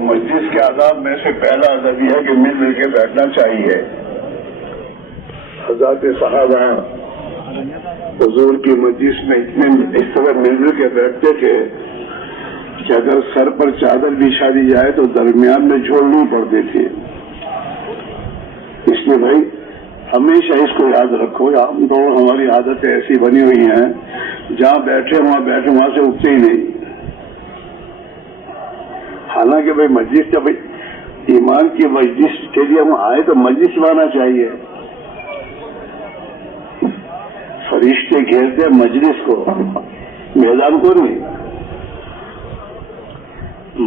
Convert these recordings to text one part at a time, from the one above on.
مجلس کے آداب میں سے پہلا ادب یہ ہے کہ مل مل کے بیٹھنا چاہیے. حضرات صحابہ حضور کی مجلس میں اتنے اس طرح مل مل کے بیٹھتے تھے کہ اگر سر پر چادر بچھا دی جائے تو درمیان میں جھولنی پڑتی تھی. اس لیے بھائی ہمیشہ اس کو یاد رکھو. ہم تو ہماری عادتیں ایسی بنی ہوئی ہیں جہاں بیٹھے وہاں سے اٹھتے ہی نہیں. حالانکہ بھائی مجلس جب ایمان کی مجلس کے لیے ہم آئے تو مجلس لانا چاہیے. فرشتے گھیرتے مجلس کو، میدان کو نہیں.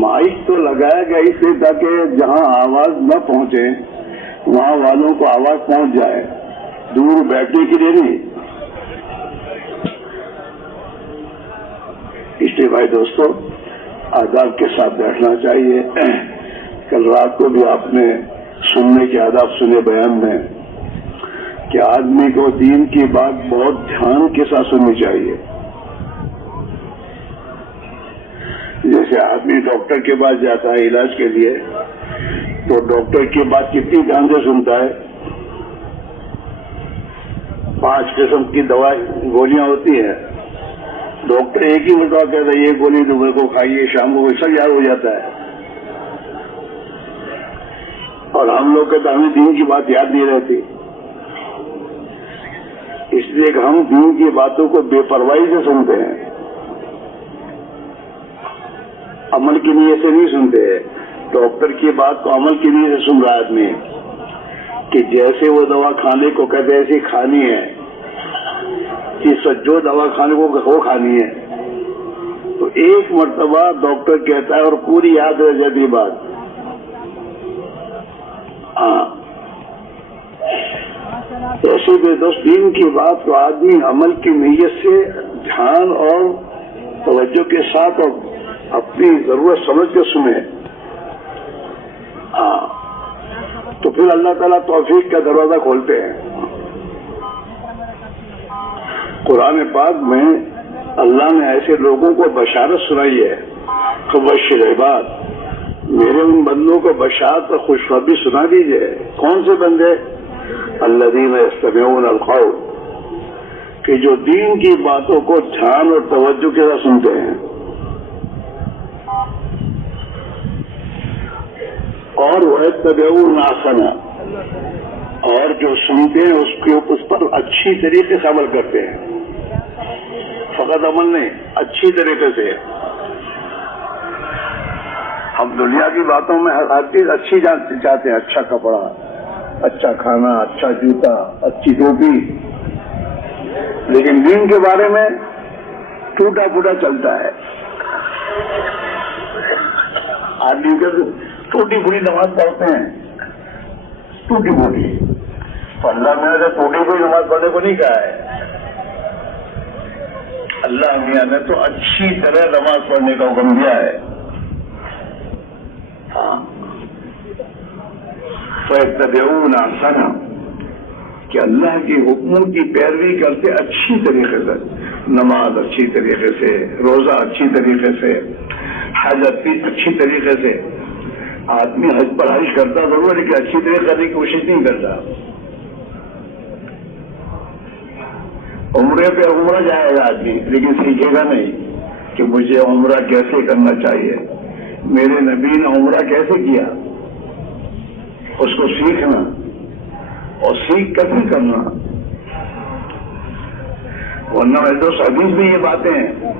مائک تو لگایا گیا اس لیے تاکہ جہاں آواز نہ پہنچے وہاں والوں کو آواز پہنچ جائے، دور بیٹھنے کے لیے نہیں. اس لیے بھائی دوستو آداب کے ساتھ بیٹھنا چاہیے. کل رات کو بھی آپ نے سننے کے آداب سنے بیان میں کہ آدمی کو دین کی بات بہت دھیان کے ساتھ سننی چاہیے. جیسے آدمی ڈاکٹر کے پاس جاتا ہے علاج کے لیے تو ڈاکٹر کی بات کتنی دھیان سے سنتا ہے. 5 قسم کی دوا گولیاں ہوتی ہیں، ڈاکٹر ایک ہی مرتبہ کہتا ہے یہ گولی صبح کو کھائیے شام کو سب یاد ہو جاتا ہے. اور ہم لوگ کہتے ہمیں دین کی بات یاد نہیں رہتی. اس لیے کہ ہم دین کی باتوں کو بے پرواہی سے سنتے ہیں، عمل کی نیت سے نہیں سنتے. ڈاکٹر کی بات کو عمل کی نیت سے سن رہا آدمی کہ جیسے وہ دوا کھانے کو کہتے ہیں ایسی کھانی ہے، کہ جو دوا کھانے کو وہ کھانی ہے. تو ایک مرتبہ ڈاکٹر کہتا ہے اور پوری یاد رہ جاتی بات. ہاں ایسے بھی دوست دین کی بات کو آدمی عمل کی نیت سے دھیان اور توجہ کے ساتھ اور اپنی ضرورت سمجھ کے سنے. ہاں تو پھر اللہ تعالیٰ توفیق کا دروازہ کھولتے ہیں. قرآن پاک میں اللہ نے ایسے لوگوں کو بشارت سنائی ہے کہ بشر عباد، میرے ان بندوں کو بشارت اور خوشخبری سنا دیجیے. کون سے بندے؟ الذین یستمعون القول، کہ جو دین کی باتوں کو دھیان اور توجہ کے ساتھ سنتے ہیں اور ویتبعون احسنہ، اور جو سنتے ہیں اس پر اچھی طریقے سے عمل کرتے ہیں. فقط عمل نہیں، اچھی طریقے سے. ہم دنیا کی باتوں میں ہر چیز اچھی چاہتے ہیں، اچھا کپڑا، اچھا کھانا، اچھا جوتا، اچھی ٹوپی، لیکن دین کے بارے میں ٹوٹا پھوٹا چلتا ہے. آدمی ٹوٹی پھوٹی نماز پڑھتے ہیں، ٹوٹی پھوٹی. تو اللہ میاں نے ٹوٹی پھوٹی نماز پڑھنے کو نہیں کہا ہے. اللہ میاں نے تو اچھی طرح نماز پڑھنے کا حکم دیا ہے. ہاں فَيَتَّبِعُونَ أَحْسَنَهُ، کہ اللہ کی حکموں کی پیروی کرتے اچھی طریقے سے. نماز اچھی طریقے سے، روزہ اچھی طریقے سے، حج اچھی طریقے سے. آدمی حج پر حج کرتا ضرور لیکن اچھی طریقے کرنے کی کوشش نہیں کرتا. عمرے پہ عمرہ جائے گا آدمی لیکن سیکھے گا نہیں کہ مجھے عمرہ کیسے کرنا چاہیے، میرے نبی نے عمرہ کیسے کیا. اس کو سیکھنا اور سیکھ کر بھی کرنا. ورنہ دوست حدیث میں یہ باتیں ہیں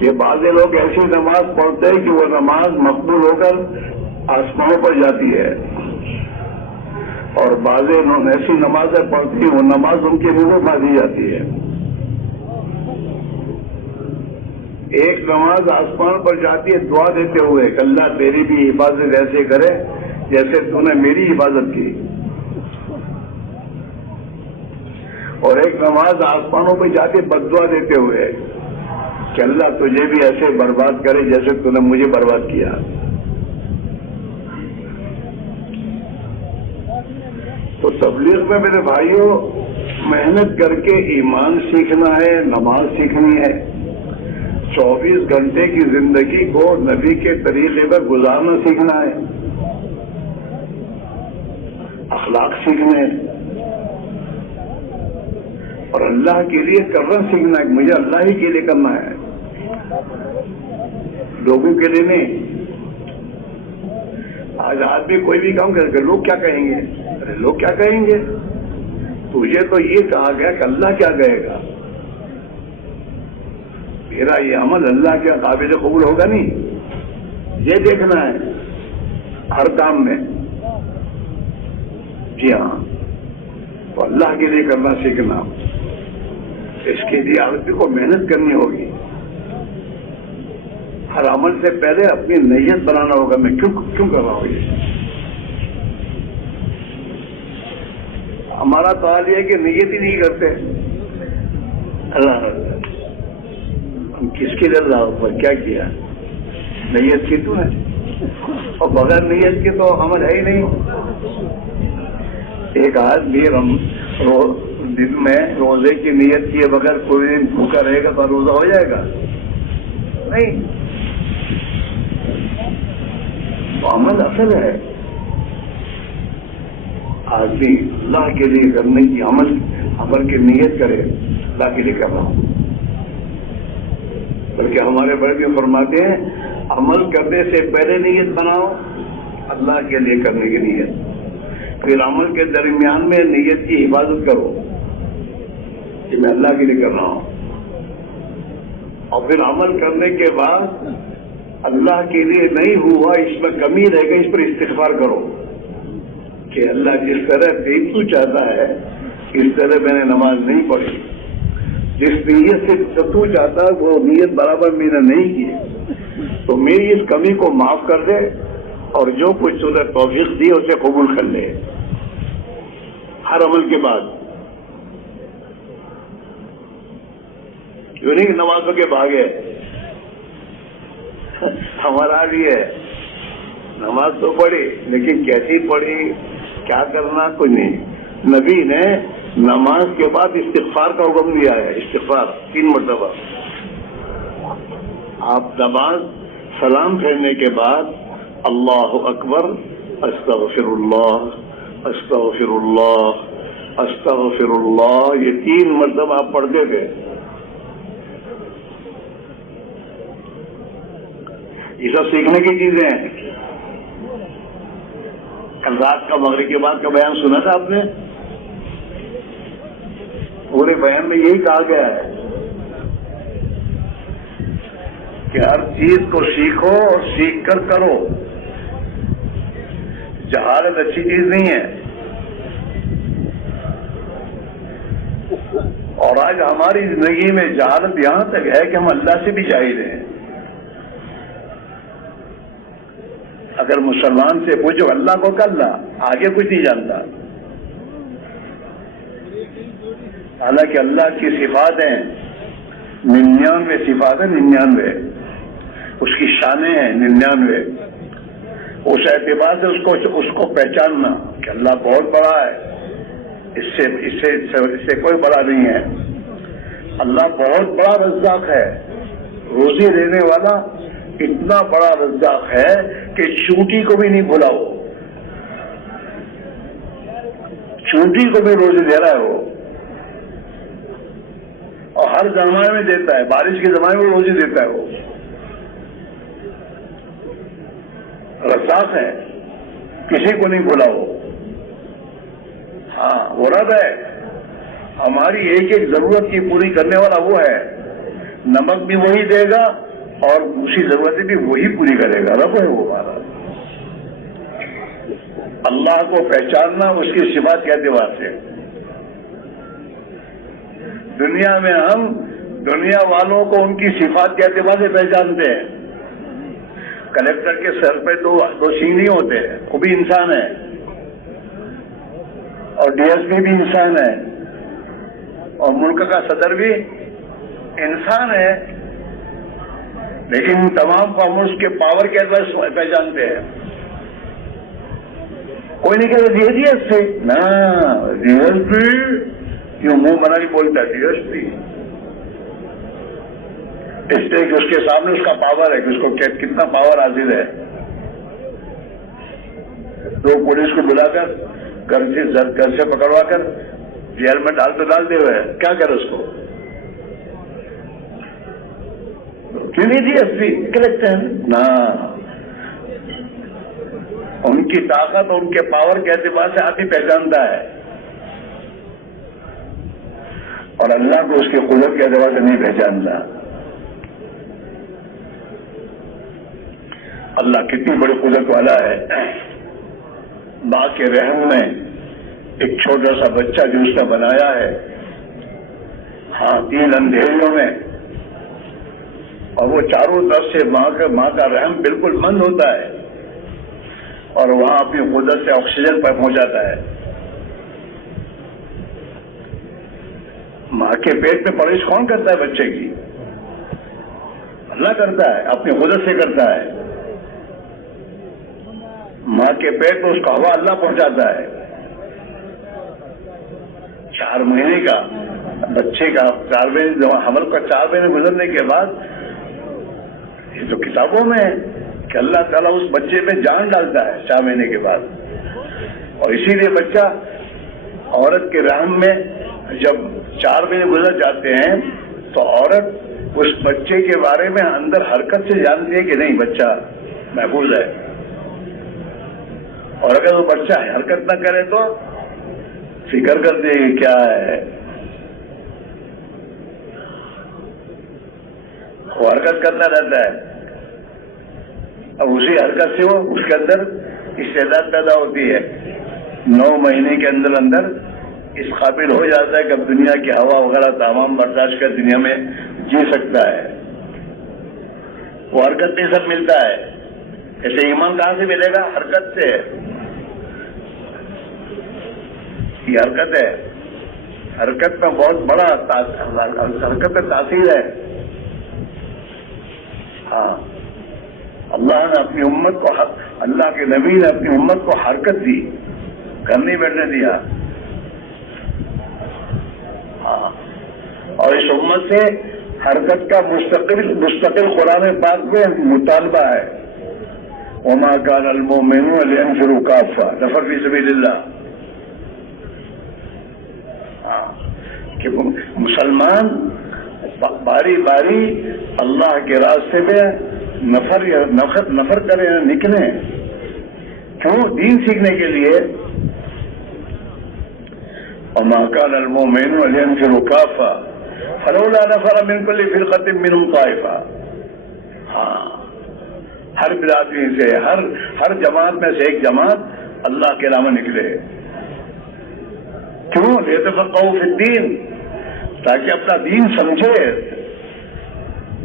کہ بعض لوگ ایسی نماز پڑھتے ہیں کہ وہ نماز مقبول ہو کر آسمانوں پر جاتی ہے، اور بعض ایسی نمازیں پڑھتی ہیں وہ نماز ان کے منہ میں باندھی جاتی ہے. ایک نماز آسمان پر جاتی ہے دعا دیتے ہوئے کہ اللہ تیری بھی حفاظت ایسے کرے جیسے تو نے میری حفاظت کی. اور ایک نماز آسمانوں پہ جاتی بد دعا دیتے ہوئے کہ اللہ تجھے بھی ایسے برباد کرے جیسے تو نے مجھے برباد کیا. تو تبلیغ میں میرے بھائیوں محنت کر کے ایمان سیکھنا ہے، نماز سیکھنی ہے، 24 گھنٹے کی زندگی کو نبی کے طریقے پر گزارنا سیکھنا ہے، اخلاق سیکھنا ہے، اور اللہ کے لیے کرنا سیکھنا ہے کہ مجھے اللہ ہی کے لیے کرنا ہے، لوگوں کے لیے نہیں۔ آج آدمی کوئی بھی کام کرے گا لوگ کیا کہیں گے، ارے لوگ کیا کہیں گے، تجھے تو یہ کہا گیا کہ اللہ کیا کہے گا، میرا یہ عمل اللہ کے قابل قبول ہوگا نہیں، یہ دیکھنا ہے ہر کام میں۔ جی ہاں، تو اللہ کے لیے کرنا سیکھنا، اس کے لیے آدمی کو محنت کرنی ہوگی۔ ہر عمل سے پہلے اپنی نیت بنانا ہوگا، میں کیوں کر رہا ہوں یہ۔ ہمارا سوال یہ ہے کہ نیت ہی نہیں کرتے، اللہ ہم کس کے لیے اللہ کیا کیا، نیت کی تو ہے، اور بغیر نیت کے تو عمل ہے ہی نہیں۔ ایک آدمی دن میں روزے کی نیت کیے بغیر کوئی دن بھوکا رہے گا تو روزہ ہو جائے گا نہیں، تو عمل اصل ہے۔ آدمی اللہ کے لیے کرنے کی عمل کی نیت کرے، اللہ کے لیے کر رہا ہوں۔ بلکہ ہمارے بڑے بھی فرماتے ہیں عمل کرنے سے پہلے نیت بناؤ، اللہ کے لیے کرنے کی نیت، پھر عمل کے درمیان میں نیت کی حفاظت کرو کہ میں اللہ کے لیے کر رہا ہوں، اور پھر عمل کرنے کے بعد اللہ کے لیے نہیں ہوا، اس میں کمی رہ گئی، اس پر استغفار کرو کہ اللہ جس طرح دیکھ تو چاہتا ہے اس طرح میں نے نماز نہیں پڑھی، جس نیت سے تو چاہتا ہے وہ نیت برابر میں نے نہیں کی، تو میری اس کمی کو معاف کر دے، اور جو کچھ تو نے توفیق دی اسے قبول کر لے ہر عمل کے بعد۔ کیوں نہیں نمازوں کے بھاگے، ہمارا بھی ہے، نماز تو پڑھی لیکن کیسی پڑھی، کیا کرنا، کچھ نہیں۔ نبی نے نماز کے بعد استغفار کا حکم دیا ہے، استغفار 3 مرتبہ۔ آپ نماز سلام پھیرنے کے بعد اللہ اکبر، استغفر اللہ، استغفر اللہ، استغفر اللہ، یہ 3 مرتبہ آپ پڑھتے تھے۔ یہ سب سیکھنے کی چیزیں ہیں۔ کل رات کا مغرب کے بعد کا بیان سنا تھا آپ نے، پورے بیان میں یہی کہا گیا ہے کہ ہر چیز کو سیکھو اور سیکھ کر کرو، جہالت اچھی چیز نہیں ہے۔ اور آج ہماری زندگی میں جہالت یہاں تک ہے کہ ہم اللہ سے بھی جاہل ہیں۔ اگر مسلمان سے پوچھو اللہ کو کر لا، آگے کچھ نہیں جانتا، حالانکہ اللہ کی صفات ہیں 99 صفات ہیں، 99 اس کی شانیں ہیں 99، اس اعتبار سے اس کو پہچاننا کہ اللہ بہت بڑا ہے، اس سے کوئی بڑا نہیں ہے۔ اللہ بہت بڑا رزاق ہے، روزی دینے والا اتنا بڑا رزاق ہے کہ چونٹی کو بھی نہیں بھولا، وہ چونٹی کو بھی روزی دے رہا ہے وہ، اور ہر زمانے میں دیتا ہے، بارش کے زمانے میں روزی دیتا ہے، وہ رزاق ہے، کسی کو نہیں بھولا وہ۔ ہاں وہ رب ہے، ہماری ایک ایک ضرورت کی پوری کرنے والا وہ ہے، نمک بھی وہی دے گا اور اسی ضرورتیں بھی وہی پوری کرے گا، رب ہے وہ ہمارا۔ اللہ کو پہچاننا اس کی صفات کے اعتبار سے۔ دنیا میں ہم دنیا والوں کو ان کی صفات کے اعتبار سے پہچانتے ہیں۔ کلیکٹر کے سر پہ دو سینگ نہیں ہوتے، وہ بھی انسان ہے، اور ڈی ایس پی بھی انسان ہے، اور ملک کا صدر بھی انسان ہے، لیکن تمام کو ہم اس کے پاور کے اعتبار سے پہچانتے ہیں۔ کوئی نہیں کہتا ڈی ایس پی، نہ ڈی ایس پی کیوں منہ بنا کے بولتا ہے، ڈی ایس پی اس لیے کہ اس کے سامنے اس کا پاور ہے کہ اس کو کتنا پاور حاصل ہے. تو پولیس کو بلا کر گھر سے پکڑوا کر جیل میں ڈال دے ہوئے کیا کرے اس کو؟ کیوں نہیں دی ایس پی کلیکٹر نا. ان کی طاقت اور ان کے پاور کے اعتبار سے آدمی پہچانتا ہے اور اللہ کو اس کی قدرت کے اعتبار سے نہیں پہچانتا. اللہ کتنی بڑی قدرت والا ہے. ماں کے رحم میں ایک چھوٹا سا بچہ جو اس نے بنایا ہے، ہاں 3 اندھیریوں میں، اور وہ چاروں طرف سے ماں کا رحم بالکل بند ہوتا ہے اور وہاں اپنی قدرت سے آکسیجن پر پہنچاتا ہے. ماں کے پیٹ میں پرورش کون کرتا ہے بچے کی؟ اللہ کرتا ہے، اپنی قدرت سے کرتا ہے. ماں کے پیٹ میں اس کا ہوا اللہ پہنچاتا ہے. 4 مہینے کا بچے کا 4 مہینے حمل کا 4 مہینے گزرنے کے بعد، یہ تو کتابوں میں ہے کہ اللہ تعالیٰ اس بچے میں جان ڈالتا ہے 4 مہینے کے بعد. اور اسی لیے بچہ عورت کے رحم میں جب 4 مہینے گزر جاتے ہیں تو عورت اس بچے کے بارے میں اندر حرکت سے جانتی ہے کہ نہیں بچہ محفوظ ہے. اور اگر وہ بچہ حرکت نہ کرے تو فکر کرتی ہے کہ کیا ہے. وہ حرکت کرتا رہتا ہے اور اسی حرکت سے وہ اس کے اندر استعداد پیدا ہوتی ہے. 9 مہینے کے اندر اس قابل ہو جاتا ہے کہ اب دنیا کی ہوا وغیرہ تمام برداشت کر دنیا میں جی سکتا ہے. وہ حرکت میں سب ملتا ہے. ایسے ایمان کہاں سے ملے گا؟ حرکت سے. یہ حرکت ہے. حرکت میں بہت بڑا حرکت میں تاثیر ہے. ہاں، اللہ نے اپنی امت کو، اللہ کے نبی نے اپنی امت کو حرکت دی، گھر نہیں بیٹھنے دیا. ہاں، اور اس امت سے حرکت کا مستقل قرآن پاک میں مطالبہ ہے. وما كان المؤمنون لينفروا كافة نفر في سبيل الله. کہ مسلمان باری باری اللہ کے راستے میں نفر کریں، نکلیں. کیوں؟ دین سیکھنے کے لیے. وما كان المؤمنون لينفروا كافة فلولا نفر من كل فرقة منهم طائفة. ہاں، ہر برادری سے، ہر جماعت میں سے ایک جماعت اللہ کے نام نکلے. کیوں؟ لیتفقهوا فی الدین، تاکہ اپنا دین سمجھے،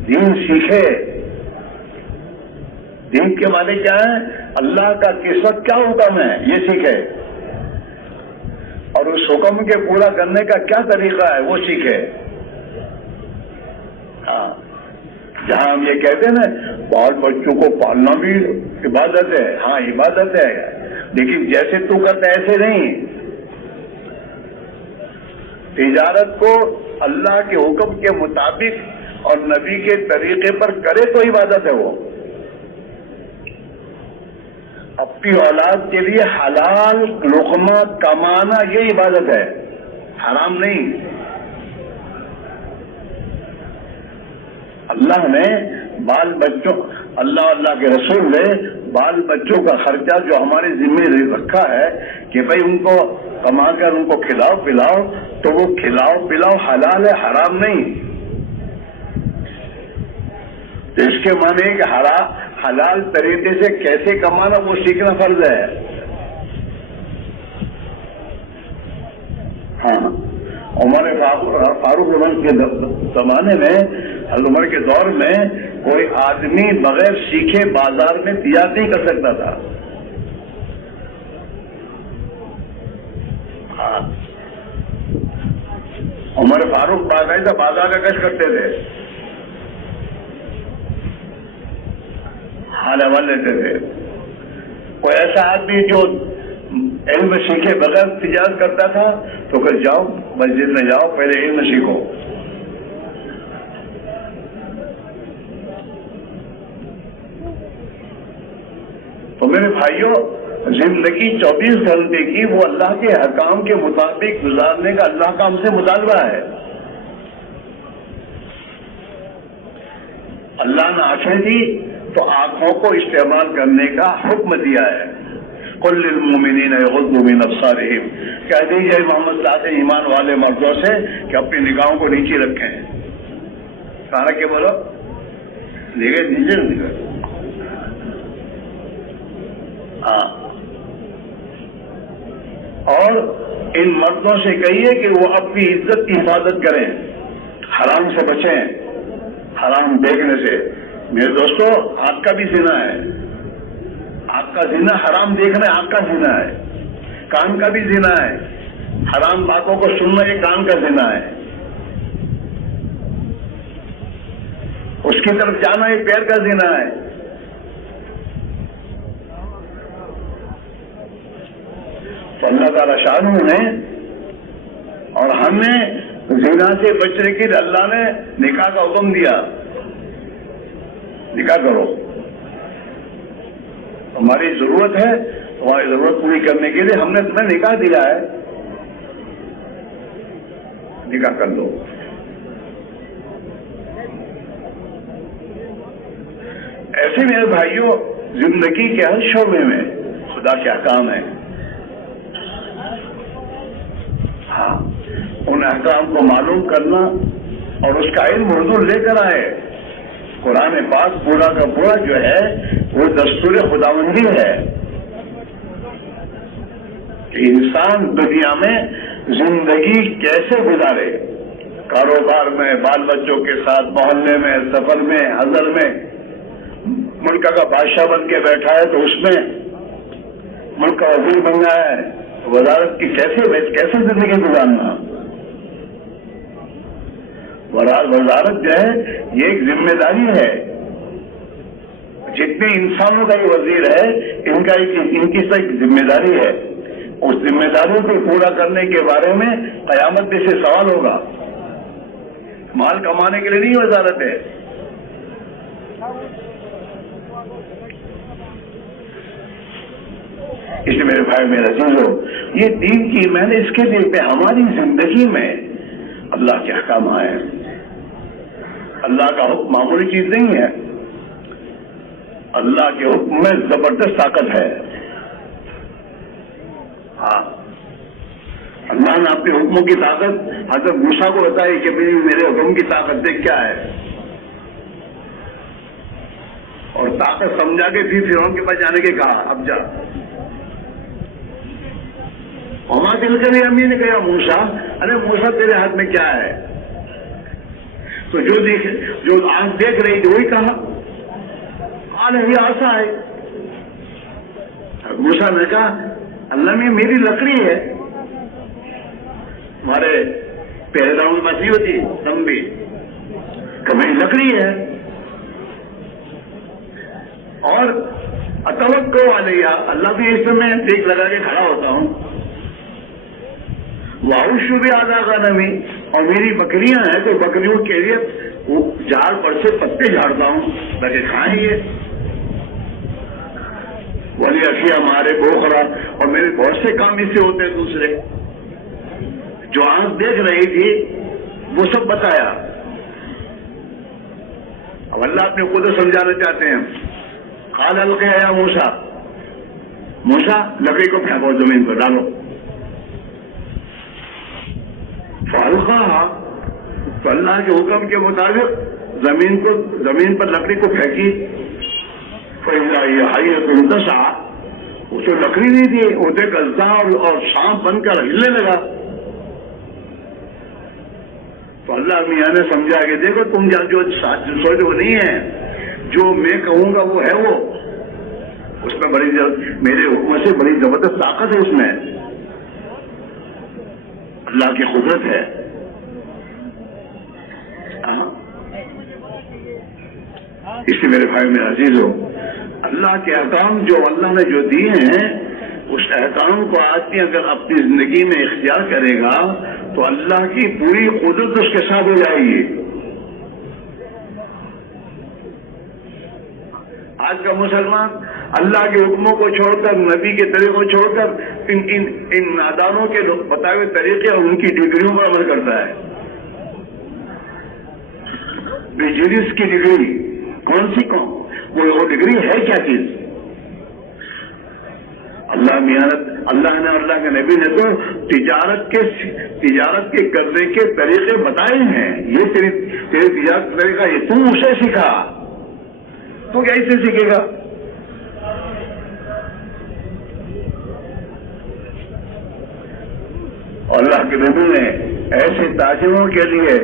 دین سیکھے. دین کے معنی کیا ہے؟ اللہ کا کس وقت کیا حکم ہے یہ سیکھے، اور اس حکم کے پورا کرنے کا کیا طریقہ ہے وہ سیکھے. ہاں، جہاں ہم یہ کہتے ہیں نا بال بچوں کو پالنا بھی عبادت ہے. ہاں عبادت ہے، لیکن جیسے تو کرتا ایسے نہیں. تجارت کو اللہ کے حکم کے مطابق اور نبی کے طریقے پر کرے تو عبادت ہے. وہ اپنی اولاد کے لیے حلال لقمہ کمانا یہ عبادت ہے، حرام نہیں. اللہ نے بال بچوں، اللہ کے رسول نے بال بچوں کا خرچہ جو ہمارے ذمہ رکھا ہے کہ بھائی ان کو کما کر ان کو کھلاؤ پلاؤ، تو وہ کھلاؤ پلاؤ حلال ہے، حرام نہیں. تو اس کے معنی ہے کہ حلال طریقے سے کیسے کمانا وہ سیکھنا فرض ہے. ہاں، عمر فاروق کے زمانے میں، عمر کے دور میں کوئی آدمی بغیر سیکھے بازار میں تجارت نہیں کر سکتا تھا. ہاں، عمر فاروق باقاعدہ بازار کا گشت کرتے تھے، حال حوال لیتے تھے. کوئی ایسا آدمی جو علم سیکھے بغیر تجارت کرتا تھا تو کہ جاؤ مسجد میں جاؤ، پہلے علم سیکھو. تو میرے بھائیوں، زندگی 24 گھنٹے کی وہ اللہ کے احکام کے مطابق گزارنے کا اللہ کا ہم سے مطالبہ ہے۔ اللہ نے آنکھیں دی تو آنکھوں کو استعمال کرنے کا حکم دیا ہے۔ قل للمؤمنین یغضوا من ابصارہم، کہہ دیجیے محمد صلی اللہ علیہ وسلم ایمان والے مردوں سے کہ اپنی نگاہوں کو نیچے رکھیں۔ کہا کہ بولو نگاہ نیچے نگاہ، ہاں، اور ان مردوں سے کہیے کہ وہ اپنی عزت کی حفاظت کریں، حرام سے بچیں، حرام دیکھنے سے۔ میرے دوستو، آنکھ کا بھی زنا ہے، آنکھ کا زنا حرام دیکھنا آنکھ کا زنا ہے، کان کا بھی زنا ہے، حرام باتوں کو سننا یہ کان کا زنا ہے، اس کی طرف جانا یہ پیر کا زنا ہے۔ تو اللہ تعالیٰ شان نے اور ہم نے زنا سے بچنے کے لیے اللہ نے نکاح کا حکم دیا، نکاح کرو۔ ہماری ضرورت ہے، تمہاری ضرورت پوری کرنے کے لیے ہم نے تمہیں نکاح دیا ہے، نکاح کر لو۔ ایسے میرے بھائیوں، زندگی کے ہر شعبے میں خدا کے احکام ہیں، ہاں، ان احکام کو معلوم کرنا اور اس کا علم حضور لے کر آئے۔ قرآن پاک پورا کا پورا جو ہے وہ دستور خداوندی ہے کہ انسان دنیا میں زندگی کیسے گزارے، کاروبار میں، بال بچوں کے ساتھ، محلے میں، سفر میں، حضر میں، ملک کا بادشاہ بن کے بیٹھا ہے تو اس میں ملک کا وزیر بن گیا ہے، وزارت کی کیسے زندگی گزارنا۔ وزارت جو ہے یہ ایک ذمہ داری ہے، جتنے انسانوں کا یہ وزیر ہے ان کی ایک ذمہ داری ہے، اس ذمہ داری کو پورا کرنے کے بارے میں قیامت میں سے سوال ہوگا۔ مال کمانے کے لیے نہیں وزارت ہے، اس لیے میرے بھائی میرا عزیزو، یہ دین کی میں نے اس کے دل پہ ہماری زندگی میں اللہ کے احکام آئے ہیں۔ اللہ کا حکم معمولی چیز نہیں ہے، اللہ کے حکم میں زبردست طاقت ہے۔ ہاں، اللہ نے اپنے حکموں کی طاقت حضرت موسیٰ کو بتائی کہ میرے حکم کی طاقت دیکھ کیا ہے، اور طاقت سمجھا کے پھر فرعون کے پاس جانے کے کہا اب جا۔ وما تلک بیمینک یا موسیٰ، ارے موسیٰ تیرے ہاتھ میں کیا ہے؟ تو جو آنکھ دیکھ رہی تھی وہی کہا قال ہی عصا ہے۔ موسیٰ نے کہا اللہ میں میری لکڑی ہے، ہمارے پہلے داؤں میں بچی ہوتی لمبی، کہ میری لکڑی ہے، اور اتوکل علیہ، اللہ بھی اس میں دیکھ لگا کے کھڑا ہوتا ہوں، وَأَحُشُّ بِهَذَا غَنَمِي، اور میری بکریاں ہیں تو بکریوں کے لیے وہ جھاڑ پر سے پتے جھاڑتا ہوں تاکہ کھائیں گے، وَلِيَ ہمارے بوخرا، اور میرے بہت سے کام اس سے ہوتے ہیں دوسرے۔ جو آنکھ دیکھ رہی تھی وہ سب بتایا۔ اب اللہ اپنے خود سمجھانا چاہتے ہیں، قال القیٰ یا موسیٰ، موسیٰ لکڑی کو پھینکو زمین پر ڈالو۔ فالقاها، تو اللہ کے حکم کے مطابق زمین پر لکڑی کو پھینکی، فإذا هي حية تسعى، اس کو لکڑی نہیں تھی، وہ دیکھ گلتا اور سانپ بن کر ہلنے لگا۔ تو اللہ میاں نے سمجھا کہ دیکھو تم جو سوچ وہ نہیں ہے، جو میں کہوں گا وہ ہے، وہ اس میں بڑی میرے حکم سے بڑی زبردست طاقت ہے، اس میں اللہ کی قدرت ہے۔ اس لیے میرے بھائی میرے عزیزو، اللہ کے احکام جو اللہ نے جو دیے ہیں، اس احکام کو آدمی اگر اپنی زندگی میں اختیار کرے گا تو اللہ کی پوری قدرت اس کے ساتھ ہو جائے گی۔ آج کا مسلمان اللہ کے حکموں کو چھوڑ کر، نبی کے طریقوں کو چھوڑ کر ان نادانوں کے بتائے ہوئے طریقے اور ان کی ڈگریوں پر عمل کرتا ہے. بزنس کی ڈگری کون سی وہ ڈگری ہے کیا چیز؟ اللہ نے اللہ کے نبی نے تو تجارت کے کرنے کے طریقے بتائے ہیں. یہ تیری تجارت کا طریقہ، یہ تم اسے سکھا، تو کیسے سیکھے گا؟ اللہ کے نبی نے ایسے تاجروں کے لیے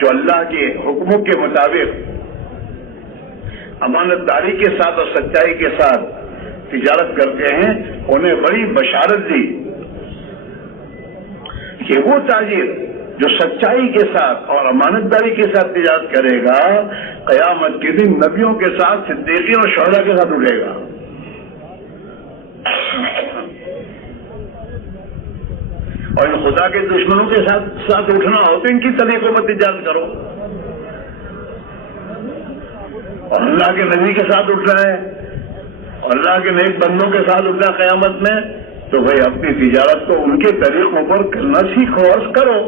جو اللہ کے حکموں کے مطابق امانت داری کے ساتھ اور سچائی کے ساتھ تجارت کرتے ہیں، انہیں بڑی بشارت دی کہ وہ تاجر جو سچائی کے ساتھ اور امانت داری کے ساتھ تجارت کرے گا، قیامت کے دن نبیوں کے ساتھ، صدیقین اور شہداء کے ساتھ اٹھے گا. اور ان خدا کے دشمنوں کے ساتھ اٹھنا ہو تو ان کی طریقوں میں تجارت کرو. اور اللہ کے نبی کے ساتھ اٹھنا ہے اور اللہ کے نیک بندوں کے ساتھ اٹھنا قیامت میں، تو بھائی اپنی تجارت کو ان کے طریقوں پر کرنا سیکھو اور کرو.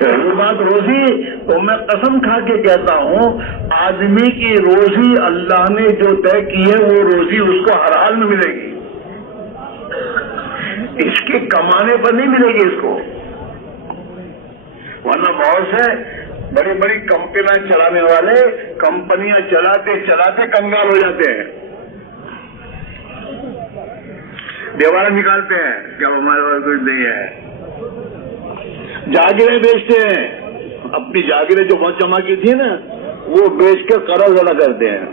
رہی بات روزی، تو میں قسم کھا کے کہتا ہوں، آدمی کی روزی اللہ نے جو طے کی ہے وہ روزی اس کو ہر حال میں ملے گی. اس کے کمانے پر نہیں ملے گی اس کو. ورنہ بہت سے بڑی بڑی کمپنیاں چلانے والے کمپنیاں چلاتے چلاتے کنگال ہو جاتے ہیں، دیواریں نکالتے ہیں کہ اب ہمارے پاس کچھ نہیں ہے. جاگیریں بیچتے ہیں، اپنی جاگیریں جو بہت جمع کی تھی نا وہ بیچ کر قرض ادا کرتے ہیں.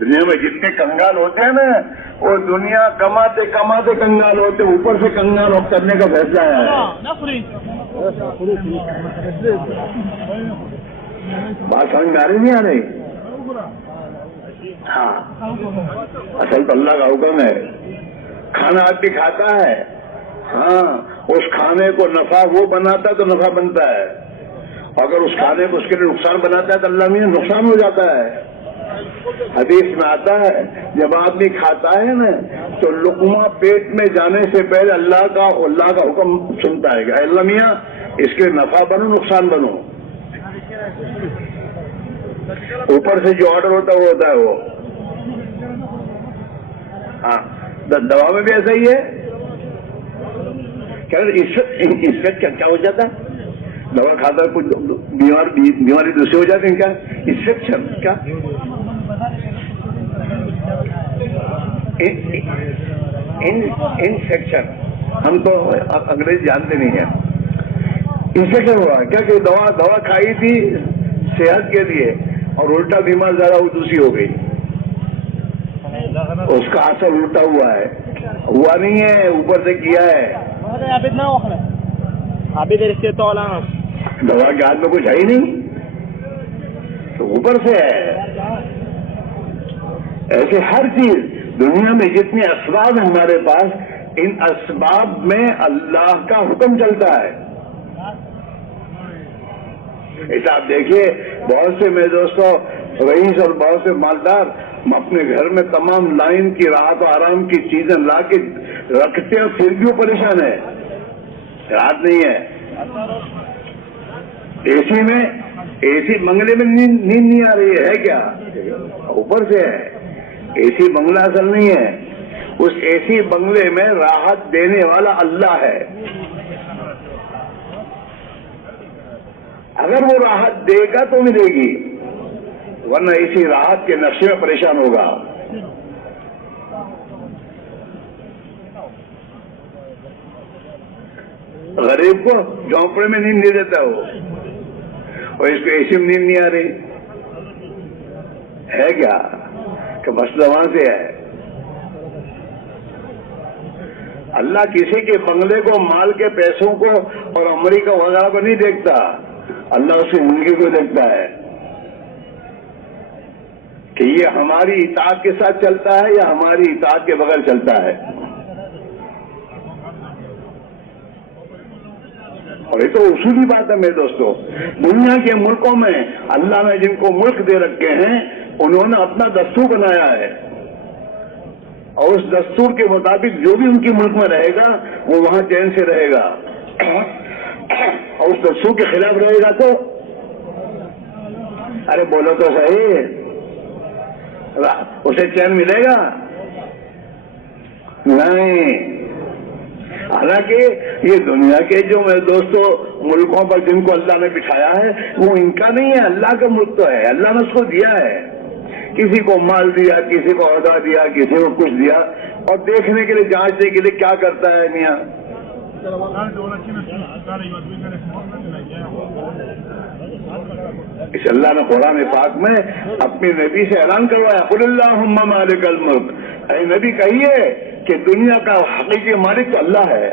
دنیا میں جتنے کنگال ہوتے ہیں نا، وہ دنیا کماتے کماتے کنگال ہوتے، اوپر سے کنگال کرنے کا فیصلہ ہے. بات سمجھ میں آ رہی نہیں آ رہی؟ ہاں، اصل تو اللہ کا حکم ہے. کھانا آدمی کھاتا ہے، ہاں، اس کھانے کو نفع وہ بناتا ہے تو نفع بنتا ہے. اگر اس کھانے کو اس کے لیے نقصان بناتا ہے تو اللہ میں نقصان ہو جاتا ہے. حدیث میں آتا ہے جب آدمی کھاتا ہے نا تو لقمہ پیٹ میں جانے سے پہلے اللہ کا حکم سنتا ہے کہ اے اللہ میاں اس کے نفع بنو نقصان بنو. اوپر سے جو آرڈر ہوتا ہے وہ ہوتا ہے وہ. ہاں، دوا میں بھی ایسا ہی ہے. کیا ہو جاتا ہے؟ دوا کھاتا ہے کچھ بیماری دوسری ہو جاتی ہے. کیا انفیکشن؟ کیا انفیکشن؟ ہم تو انگریزی جانتے نہیں ہیں. انفیکشن ہوا کیا کہ دوا کھائی تھی صحت کے لیے اور الٹا بیمار زیادہ وہ دوسری ہو گئی. اس کا اثر الٹا ہوا ہے، ہوا نہیں ہے، اوپر سے کیا ہے. دوا کے ہاتھ میں کچھ ہے ہی نہیں، تو اوپر سے ہے. ایسے ہر چیز دنیا میں جتنے اسباب ہیں ہمارے پاس، ان اسباب میں اللہ کا حکم چلتا ہے. ایسا آپ دیکھیے بہت سے میرے دوستوں رئیس اور بہت سے مالدار اپنے گھر میں تمام لائن کی راحت و آرام کی چیزیں لا کے رکھتے ہیں، پھر بھی وہ پریشان ہے، رات نہیں ہے. اے سی بنگلے میں نیند نہیں آ رہی ہے کیا؟ اوپر سے ہے. اے سی بنگلہ اصل نہیں ہے، اس اے سی بنگلے میں راحت دینے والا اللہ ہے. اگر وہ راحت دے گا تو ملے گی، ورنہ اسی راحت کے نقشے میں پریشان ہوگا. غریب کو جھونپڑے میں نیند نہیں دیتا وہ، اور اس کو اے سی میں نیند نہیں آ رہی ہے کیا؟ کہ مسئلہ وہاں سے ہے. اللہ کسی کے بنگلے کو، مال کے پیسوں کو اور امریکہ وغیرہ کو نہیں دیکھتا، اللہ اس کی زندگی کو دیکھتا ہے کہ یہ ہماری اطاعت کے ساتھ چلتا ہے یا ہماری اطاعت کے بغیر چلتا ہے. اور اور یہ تو اصولی بات ہے میرے دوستو. دنیا کے ملکوں میں اللہ نے جن کو ملک دے رکھے ہیں انہوں نے اپنا دستور بنایا ہے اور اس دستور کے مطابق جو بھی ان کی ملک میں رہے گا وہ وہاں چین سے رہے گا اور اس دستور کے خلاف رہے گا تو ارے بولو تو صحیح اسے چین ملے گا نہیں. حالانکہ یہ دنیا کے جو میرے دوستوں ملکوں پر جن کو اللہ نے بٹھایا ہے وہ ان کا نہیں ہے, اللہ کا ملک تو ہے, اللہ نے اس کو دیا ہے. کسی کو مال دیا, کسی کو عہدہ دیا, کسی کو کچھ دیا اور دیکھنے کے لیے جانچنے کے لیے کیا کرتا ہے میاں. اس اللہ نے قرآن پاک میں اپنے نبی سے اعلان کروایا قل اللہم مالک الملک, اے نبی کہیے کہ دنیا کا حقیقی مالک تو اللہ ہے.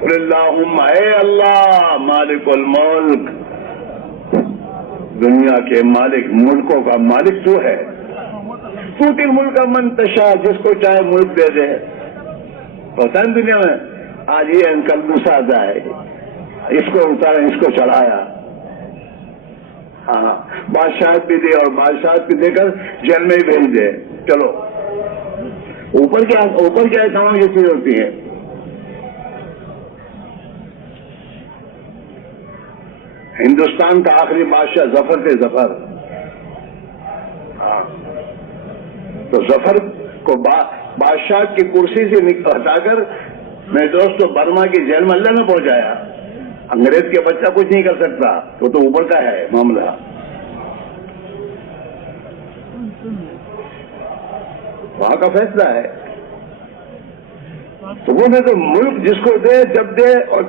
قل اللہم, اے اللہ مالک الملک, دنیا کے مالک, ملکوں کا مالک تو ہے. توتی ملک من تشاء, جس کو چاہے ملک دے دے. پتہ ہے دنیا میں آج یہ انکل موسیٰ جائے, اس کو اتارا, اس کو چڑھایا, ہاں بادشاہت بھی دے اور بادشاہت بھی دے کر جیل میں ہی بھیج دے. چلو اوپر کیا تمام یہ چیز ہوتی ہے. ہندوستان کا آخری بادشاہ ظفر تھے, ظفر. ہاں تو ظفر کو بادشاہ کی کرسی سے ہٹا کر میرے دوست برما کی جیل میں اللہ نے پہنچایا. انگریز کے بچہ کچھ نہیں کر سکتا, وہ تو اوپر کا ہے معاملہ. وہاں کا فیصلہ ہے. تو وہ میں تو ملک جس کو دے جب دے اور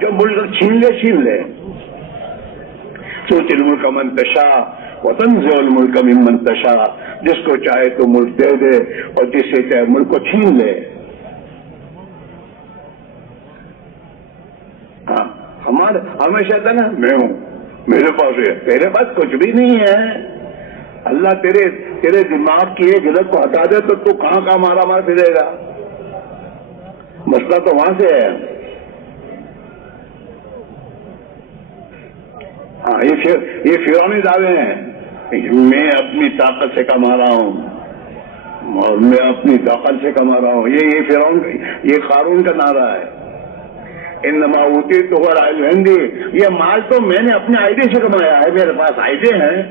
جو ملک چھین لے. تؤتی الملک من تشاء وتنزع الملک ممن تشاء, جس کو چاہے تو ملک دے دے اور جس سے چاہے ملک کو چھین لے. ہاں ہمیشہ تھا نا میں ہوں, میرے پاس ہے, تیرے پاس کچھ بھی نہیں ہے. اللہ تیرے دماغ کی ایک جھلک کو ہٹا دے تو کہاں مارا مار پھرے گا. مسئلہ تو وہاں سے ہے. ہاں یہ فرعونی دعوے ہیں, میں اپنی طاقت سے کما رہا ہوں اور میں اپنی طاقت سے کما رہا ہوں. یہ فرعون, یہ قارون کا نعرہ ہے. انما اوتیتہ علی علم عندی, یہ مال تو میں نے اپنے آئیڈے سے کمایا ہے, میرے پاس آئیڈے ہیں.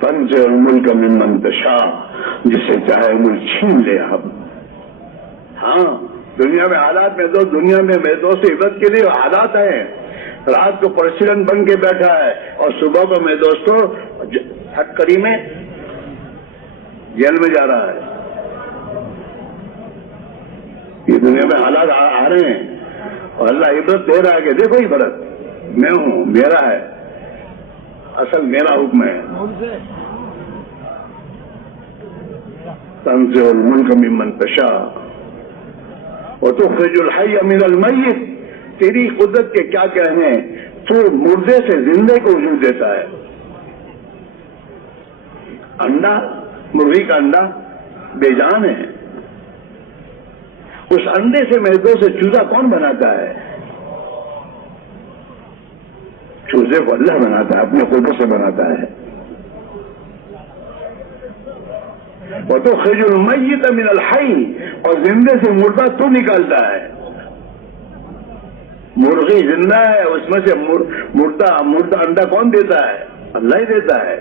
تنزع الملک ممن تشاء, جسے چاہے ملک چھین لے. ہم ہاں دنیا میں حالات میں دنیا میں میرے دوست عبرت کے لیے حالات ہیں. رات کو پریسیڈنٹ بن کے بیٹھا ہے اور صبح کو میرے دوستوں حق کری میں جیل میں جا رہا ہے. یہ دنیا میں حالات آ رہے ہیں اور اللہ عبرت دے رہا ہے کہ دیکھو یہ فرق میں ہوں, میرا ہے, اصل میرا حکم ہے. تنزع الملک ممن تشاء وتخرج الحی من المیت, تیری قدرت کے کیا کہنے, تو مردے سے زندے کو وجود دیتا ہے. انڈا, مرغی کا انڈا بے جان ہے, اس انڈے سے میدوں سے چوزا کون بناتا ہے؟ چوزے کو اللہ بناتا ہے, اپنے قدرت سے بناتا ہے. وتخرج المیت من الحی, اور زندے سے مردہ تو نکالتا ہے. مرغی زندہ ہے, اس میں سے مردہ انڈا کون دیتا ہے؟ اللہ ہی دیتا ہے.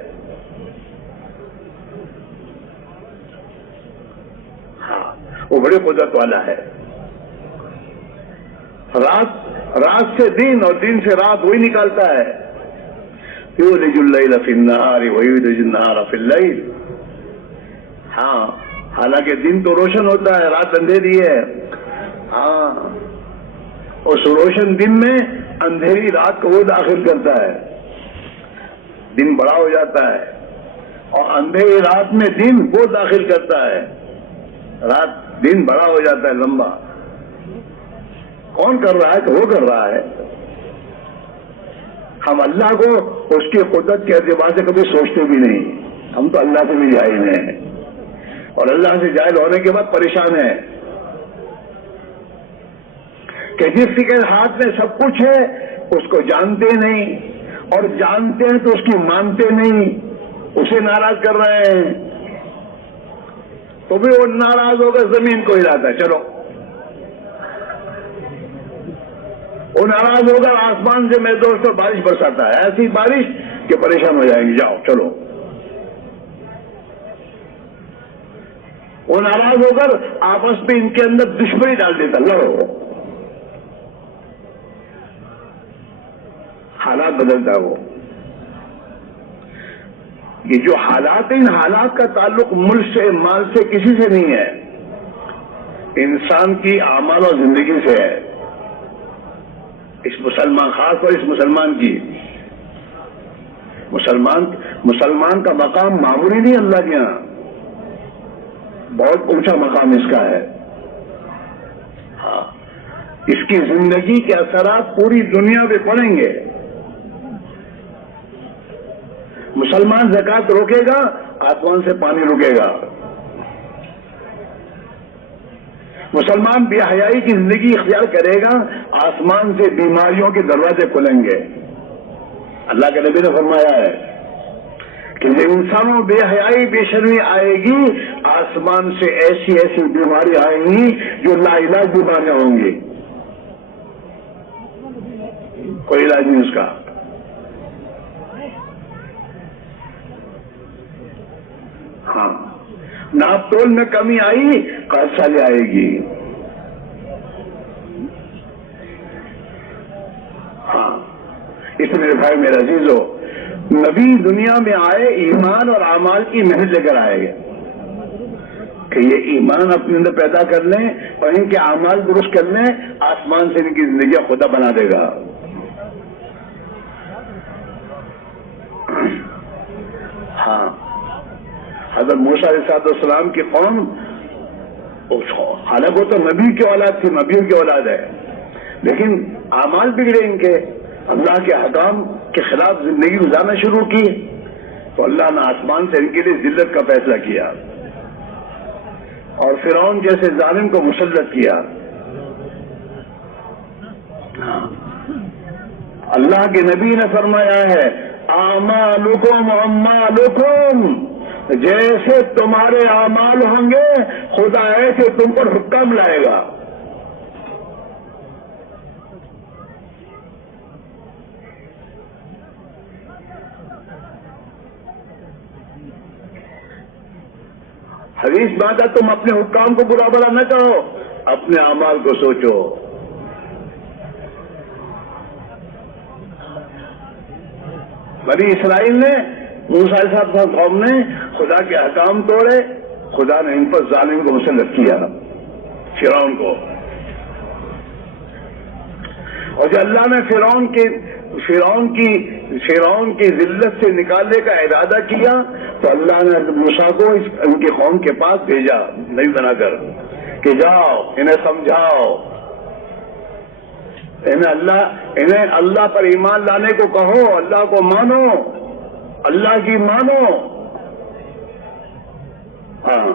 ہاں وہ بڑی قدرت والا ہے. رات سے دن اور دن سے رات وہی نکالتا ہے. یولج اللیل فی النہار ویولج النہار فی اللیل. ہاں حالانکہ دن تو روشن ہوتا ہے, رات اندھیری ہے. ہاں اس روشن دن میں اندھیری رات کو وہ داخل کرتا ہے, دن بڑا ہو جاتا ہے, اور اندھیری رات میں دن وہ داخل کرتا ہے, رات دن بڑا ہو جاتا ہے, لمبا. کون کر رہا ہے؟ تو وہ کر رہا ہے. ہم اللہ کو اس کی قدرت کے اعتبار سے کبھی سوچتے بھی نہیں. ہم تو اللہ سے بھی جاہل ہیں اور اللہ سے جاہل ہونے کے بعد پریشان ہیں کہ جس کے ہاتھ میں سب کچھ ہے اس کو جانتے نہیں اور جانتے ہیں تو اس کی مانتے نہیں, اسے ناراض کر رہے ہیں. تو بھی وہ ناراض ہو کر زمین کو ہلاتا ہے, چلو. وہ ناراض ہو کر آسمان سے میرے دوست بارش برساتا ہے, ایسی بارش کہ پریشان ہو جائیں گے, جاؤ چلو. وہ ناراض ہو کر آپس میں ان کے اندر دشمنی ڈال دیتا, لڑو. حالات بدلتا ہے وہ. یہ جو حالات ہیں, ان حالات کا تعلق ملک سے, مال سے, کسی سے نہیں ہے, انسان کی اعمال اور زندگی سے ہے. اس مسلمان, خاص طور اس مسلمان کی, مسلمان کا مقام معمولی نہیں اللہ کے یہاں, بہت اونچا مقام اس کا ہے. ہاں, اس کی زندگی کے اثرات پوری دنیا پہ پڑیں گے. مسلمان زکات روکے گا, آسمان سے پانی رکے گا. مسلمان بے حیائی کی زندگی اختیار کرے گا, آسمان سے بیماریوں کے دروازے کھلیں گے. اللہ کے نبی نے فرمایا ہے کہ جب انسانوں بے حیائی بے شرمی آئے گی, آسمان سے ایسی ایسی بیماری آئیں گی جو لا علاج بیماریاں ہوں گی, کوئی علاج نہیں اس کا. ہاں, ناپ تول میں کمی آئی, قرض سالی آئے گی. ہاں, اس میرے بھائی میرے عزیزو, نبی دنیا میں آئے ایمان اور اعمال کی محنت لے کر آئے گا کہ یہ ایمان اپنے اندر پیدا کر لیں اور ان کے اعمال درست کر لیں, آسمان سے ان کی زندگی خدا بنا دے گا. ہاں, حضرت موسیٰ علیہ السلام کی قوم, حالانکہ وہ تو نبی کی اولاد تھی, نبیوں کی اولاد ہے, لیکن اعمال بگڑے ان کے, اللہ کے حکام کے خلاف زندگی گزارنا شروع کی, تو اللہ نے آسمان سے ان کے لیے ذلت کا فیصلہ کیا اور فرعون جیسے ظالم کو مسلط کیا. اللہ کے نبی نے فرمایا ہے, اعمالکم اعمالکم, جیسے تمہارے اعمال ہوں گے خدا ایسے تم پر حکم لائے گا. حدیث بات ہے, تم اپنے حکام کو برا بھلا نہ کہو, اپنے اعمال کو سوچو. بنی اسرائیل نے, موسیٰ علیہ السلام قوم نے خدا کے احکام توڑے, خدا نے ان پر ظالم کو مسلط کیا, فرعون کو. اور جب اللہ نے فرعون کی ذلت سے نکالنے کا ارادہ کیا تو اللہ نے موسیٰ کو ان کی قوم کے پاس بھیجا نبی بنا کر کہ جاؤ انہیں سمجھاؤ, انہیں اللہ پر ایمان لانے کو کہو, اللہ کو مانو, اللہ کی مانو. ہاں,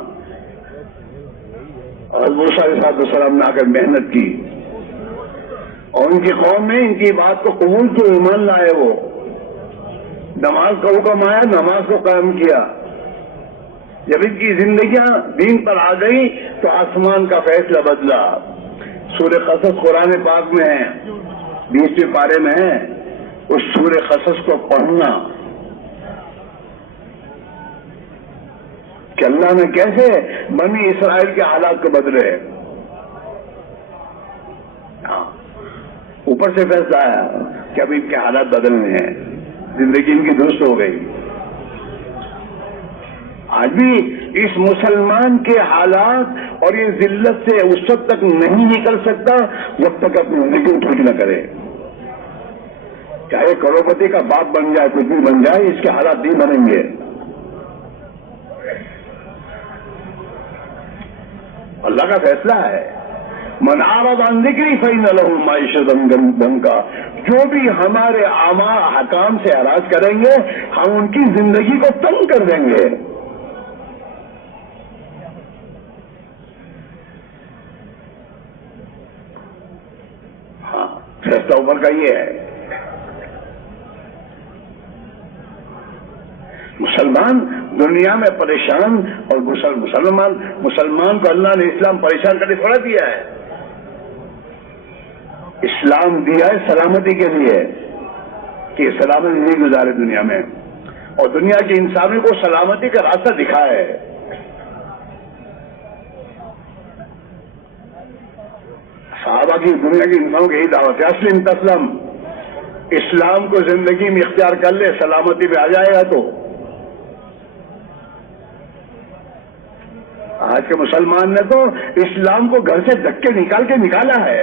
اور موسیٰ علیہ السلام نے آ کر محنت کی اور ان کی قوم میں ان کی بات کو قبول کیا, ایمان لائے. وہ نماز کا حکم آیا, نماز کو قائم کیا. جب ان کی زندگیاں دین پر آ گئی تو آسمان کا فیصلہ بدلا. سورہ قصص قرآن پاک میں ہے, 20ویں پارے میں ہے. اس سورہ قصص کو پڑھنا کہ اللہ نے کیسے بنی اسرائیل کے حالات کو بدلے. اوپر سے فیصلہ آیا کہ اب ان کے حالات بدلنے ہیں, زندگی ان کی درست ہو گئی. آج بھی اس مسلمان کے حالات اور یہ ذلت سے اس وقت تک نہیں نکل سکتا جب تک اپنی زندگی ٹھیک نہ کرے. چاہے کروڑپتی کا باپ بن جائے, کچھ بھی بن جائے, اس کے حالات نہیں بنیں گے. اللہ کا فیصلہ ہے. من اعرض عن ذکری فإن له معیشۃ ضنکا، جو بھی ہمارے حکام سے اعراض کریں گے ہم ان کی زندگی کو تنگ کر دیں گے۔ ہاں فیصلہ اوپر کا یہ ہے۔ مسلمان دنیا میں پریشان، اور مسلمان کو اللہ نے اسلام پریشان کرنے تھوڑا دیا ہے، اسلام دیا ہے سلامتی کے لیے کہ سلامتی نہیں گزارے دنیا میں، اور دنیا کے انسانوں کو سلامتی کا راستہ دکھایا ہے۔ صحابہ کی دنیا کے انسانوں کی یہی دعوت ہے، اسلم تسلم، اسلام کو زندگی میں اختیار کر لے سلامتی میں آ جائے گا۔ تو آج کے مسلمان نے تو اسلام کو گھر سے دھکے نکال کے نکالا ہے،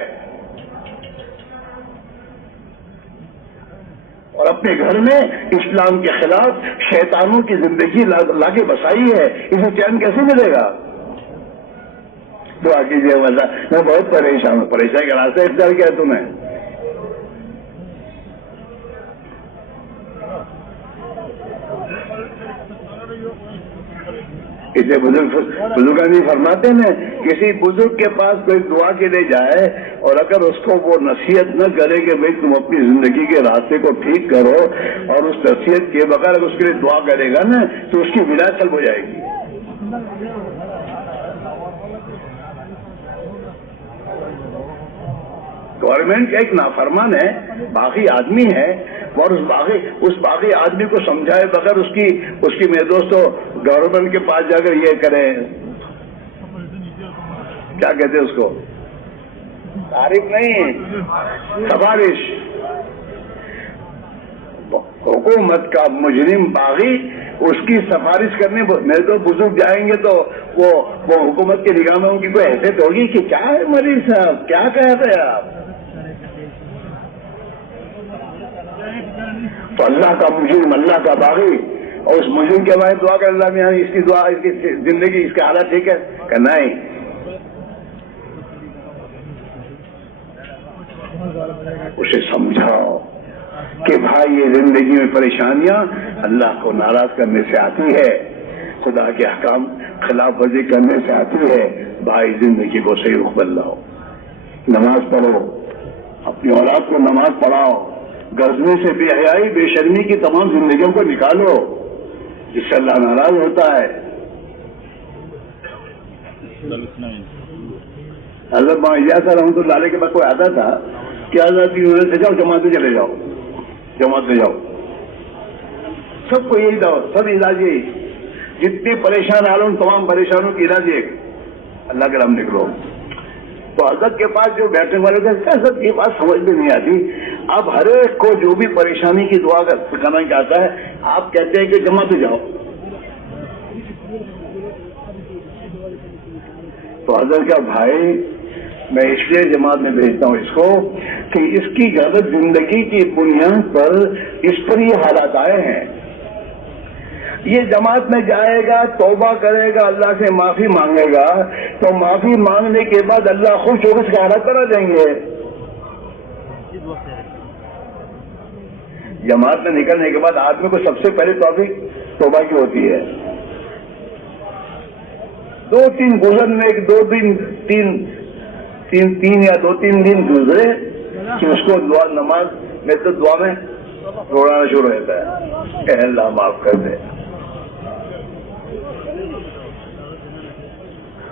اور اپنے گھر میں اسلام کے خلاف شیطانوں کی زندگی لا کے بسائی ہے، اسے چین کیسے ملے گا؟ دعا کیجیے اللہ، میں بہت پریشان ہوں، پریشانی کا راستہ اختیار کیا تمہیں؟ اسے بزرگانی فرماتے ہیں کسی بزرگ کے پاس کوئی دعا کے لیے جائے اور اگر اس کو وہ نصیحت نہ کرے کہ بھائی تم اپنی زندگی کے راستے کو ٹھیک کرو، اور اس نصیحت کے بغیر اگر اس کے لیے دعا کرے گا نا تو اس کی ولایت طلب ہو جائے گی۔ گورنمنٹ ایک نافرمان ہے، باغی آدمی ہے، اور اس باغی آدمی کو سمجھائے بغیر اس کی میرے دوستو گورنمنٹ کے پاس جا کر یہ کرے، کیا کہتے ہیں اس کو، تعریف نہیں، سفارش۔ حکومت کا مجرم باغی اس کی سفارش کرنے میرے تو بزرگ جائیں گے تو وہ حکومت کی نگاہ میں ان کی کوئی حیثیت ہوگی کہ کیا ہے مریض صاحب، کیا کہہ رہے ہیں آپ؟ تو اللہ کا مجرم، اللہ کا باغی، اور اس مجرم کے بعد دعا کر اللہ میں اس کی دعا، اس کی زندگی، اس کے حالات ٹھیک ہے کہ نہیں؟ اسے سمجھاؤ کہ بھائی یہ زندگی میں پریشانیاں اللہ کو ناراض کرنے سے آتی ہے، خدا کے احکام خلاف ورزی کرنے سے آتی ہے۔ بھائی زندگی کو صحیح رخ بدلاؤ، نماز پڑھو، اپنی اولاد کو نماز پڑھاؤ، غرضی سے بے حیائی بے شرمی کی تمام زندگیوں کو نکالو جس سے اللہ ناراض ہوتا ہے۔ حضرت الیاس رحمۃ اللہ علیہ کے بعد کوئی آتا تھا کہ حضرت سے جاؤ جماعت میں چلے جاؤ، جماعت میں جاؤ، سب کو یہی دعوت، سب علاج یہی، جتنے پریشان حال تمام پریشانوں کی علاج ایک، اللہ کے نام نکلو۔ تو حضرت کے پاس جو بیٹھنے والے تھے حضرت کی بات سمجھ میں نہیں آتی، اب ہر ایک کو جو بھی پریشانی کی دعا کرنا چاہتا ہے آپ کہتے ہیں کہ جماعت میں جاؤ، تو حضرت کا بھائی میں اس لیے جماعت میں بھیجتا ہوں اس کو کہ اس کی غلط زندگی کی بنیاد پر اس پر یہ حالات آئے ہیں۔ یہ جماعت میں جائے گا، توبہ کرے گا، اللہ سے معافی مانگے گا، تو معافی مانگنے کے بعد اللہ خوش ہو کر اس کا حالات کرا دیں گے۔ جماعت میں نکلنے کے بعد آدمی کو سب سے پہلے توبہ کی ہوتی ہے، دو تین گزرنے دو تین دن گزرے کہ اس کو دعا نماز میں تو دعا میں روڑانا شروع ہوتا ہے کہ اللہ معاف کر دے،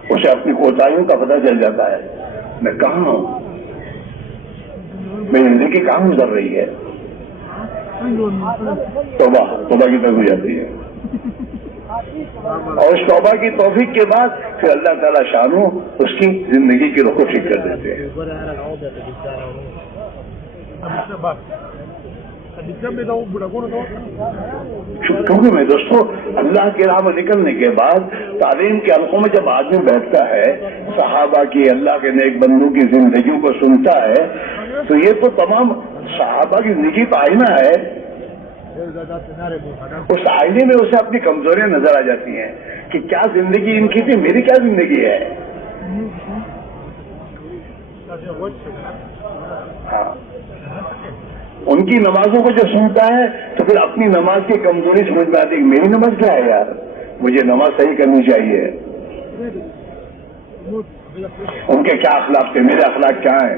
اسے اپنی کوتاہیوں کا پتہ چل جاتا ہے، میں کہاں ہوں، میری زندگی کہاں گزر رہی ہے، توبہ کی طرف ہو جاتی ہے، اور اس توبہ کی توفیق کے بعد پھر اللہ تعالیٰ شانو اس کی زندگی کی رخ کو ٹھیک کر دیتے ہیں۔ کیونکہ میں دوستوں اللہ کی راہ میں نکلنے کے بعد تعلیم کے حلقوں میں جب آدمی بیٹھتا ہے، صحابہ کی، اللہ کے نیک بندوں کی زندگیوں کو سنتا ہے، تو یہ تو تمام صحابہ کی زندگی کا آئینہ ہے، اس آئینے میں اسے اپنی کمزوریاں نظر آ جاتی ہیں کہ کیا زندگی ان کی تھی، میری کیا زندگی ہے۔ ہاں، ان کی نمازوں کو جو سنتا ہے تو پھر اپنی نماز کی کمزوری سمجھ میں آتی ہے کہ میری نماز کیا ہے یار، مجھے نماز صحیح کرنی چاہیے. ان کے کیا اخلاق تھے، میرے اخلاق کیا ہیں،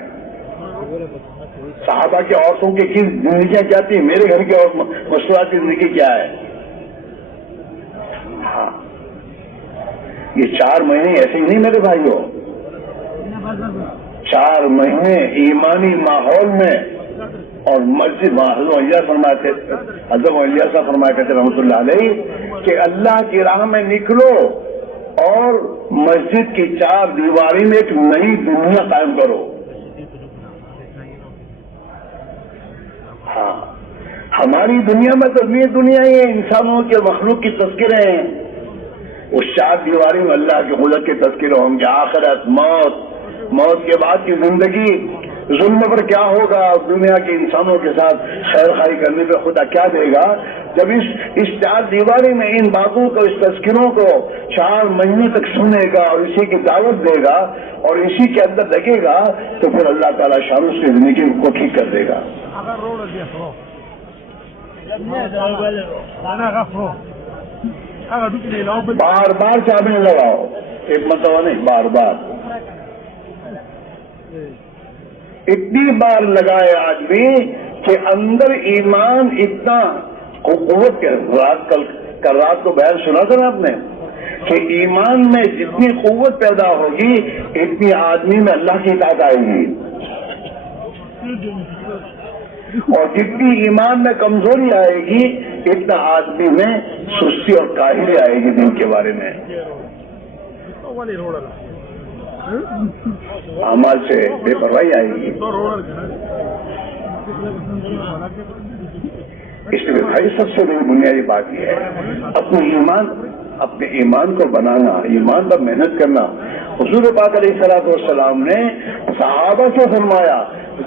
صحابہ کے عورتوں کی کس زندگیاں کیا تھی، میرے گھر کے مصروفات کی زندگی کیا ہے. ہاں، یہ 4 مہینے ایسے ہی نہیں میرے بھائیوں، 4 مہینے ایمانی ماحول میں. اور مسجد حضرت علیہ فرماتے، حضرت علیہ صاحب فرمایا کرتے رحمۃ اللہ علیہ کہ اللہ کی راہ میں نکلو اور مسجد کی 4 دیواری میں ایک نئی دنیا قائم کرو. ہاں، ہماری دنیا میں تو یہ دنیا ہی ہے، انسانوں کے مخلوق کی تذکرے ہیں. اس 4 دیواری میں اللہ کے قدرت کے تذکرے ہوں گے. آخرت، موت کے بعد کی زندگی، ظلم پر کیا ہوگا، دنیا کے انسانوں کے ساتھ خیر خائی کرنے پہ خدا کیا دے گا. جب اس 4 دیواری میں ان باتوں کو، اس تذکروں کو 4 مہینے تک سنے گا اور اسی کی دعوت دے گا اور اسی کے اندر لگے گا تو پھر اللہ تعالیٰ شان اس کی زندگی کو ٹھیک کر دے گا. بار بار چابیں لگاؤ، ایک مرتبہ نہیں، بار بار. اتنی بار لگائے آدمی کہ اندر ایمان اتنا قوت کے رات کو بیان سنا تھا نا آپ نے کہ ایمان میں جتنی قوت پیدا ہوگی اتنی آدمی میں اللہ کی اطاعت آئے گی، اور جتنی ایمان میں کمزوری آئے گی اتنا آدمی میں سستی اور کاہلی آئے گی دین کے بارے میں. اعمال سے بے پرواہی آئے گی. اس لیے بھائی سب سے بڑی بنیادی بات یہ ہے اپنے ایمان کو بنانا، ایمان پر محنت کرنا. حضور پاک علیہ الصلوۃ والسلام نے صحابہ سے فرمایا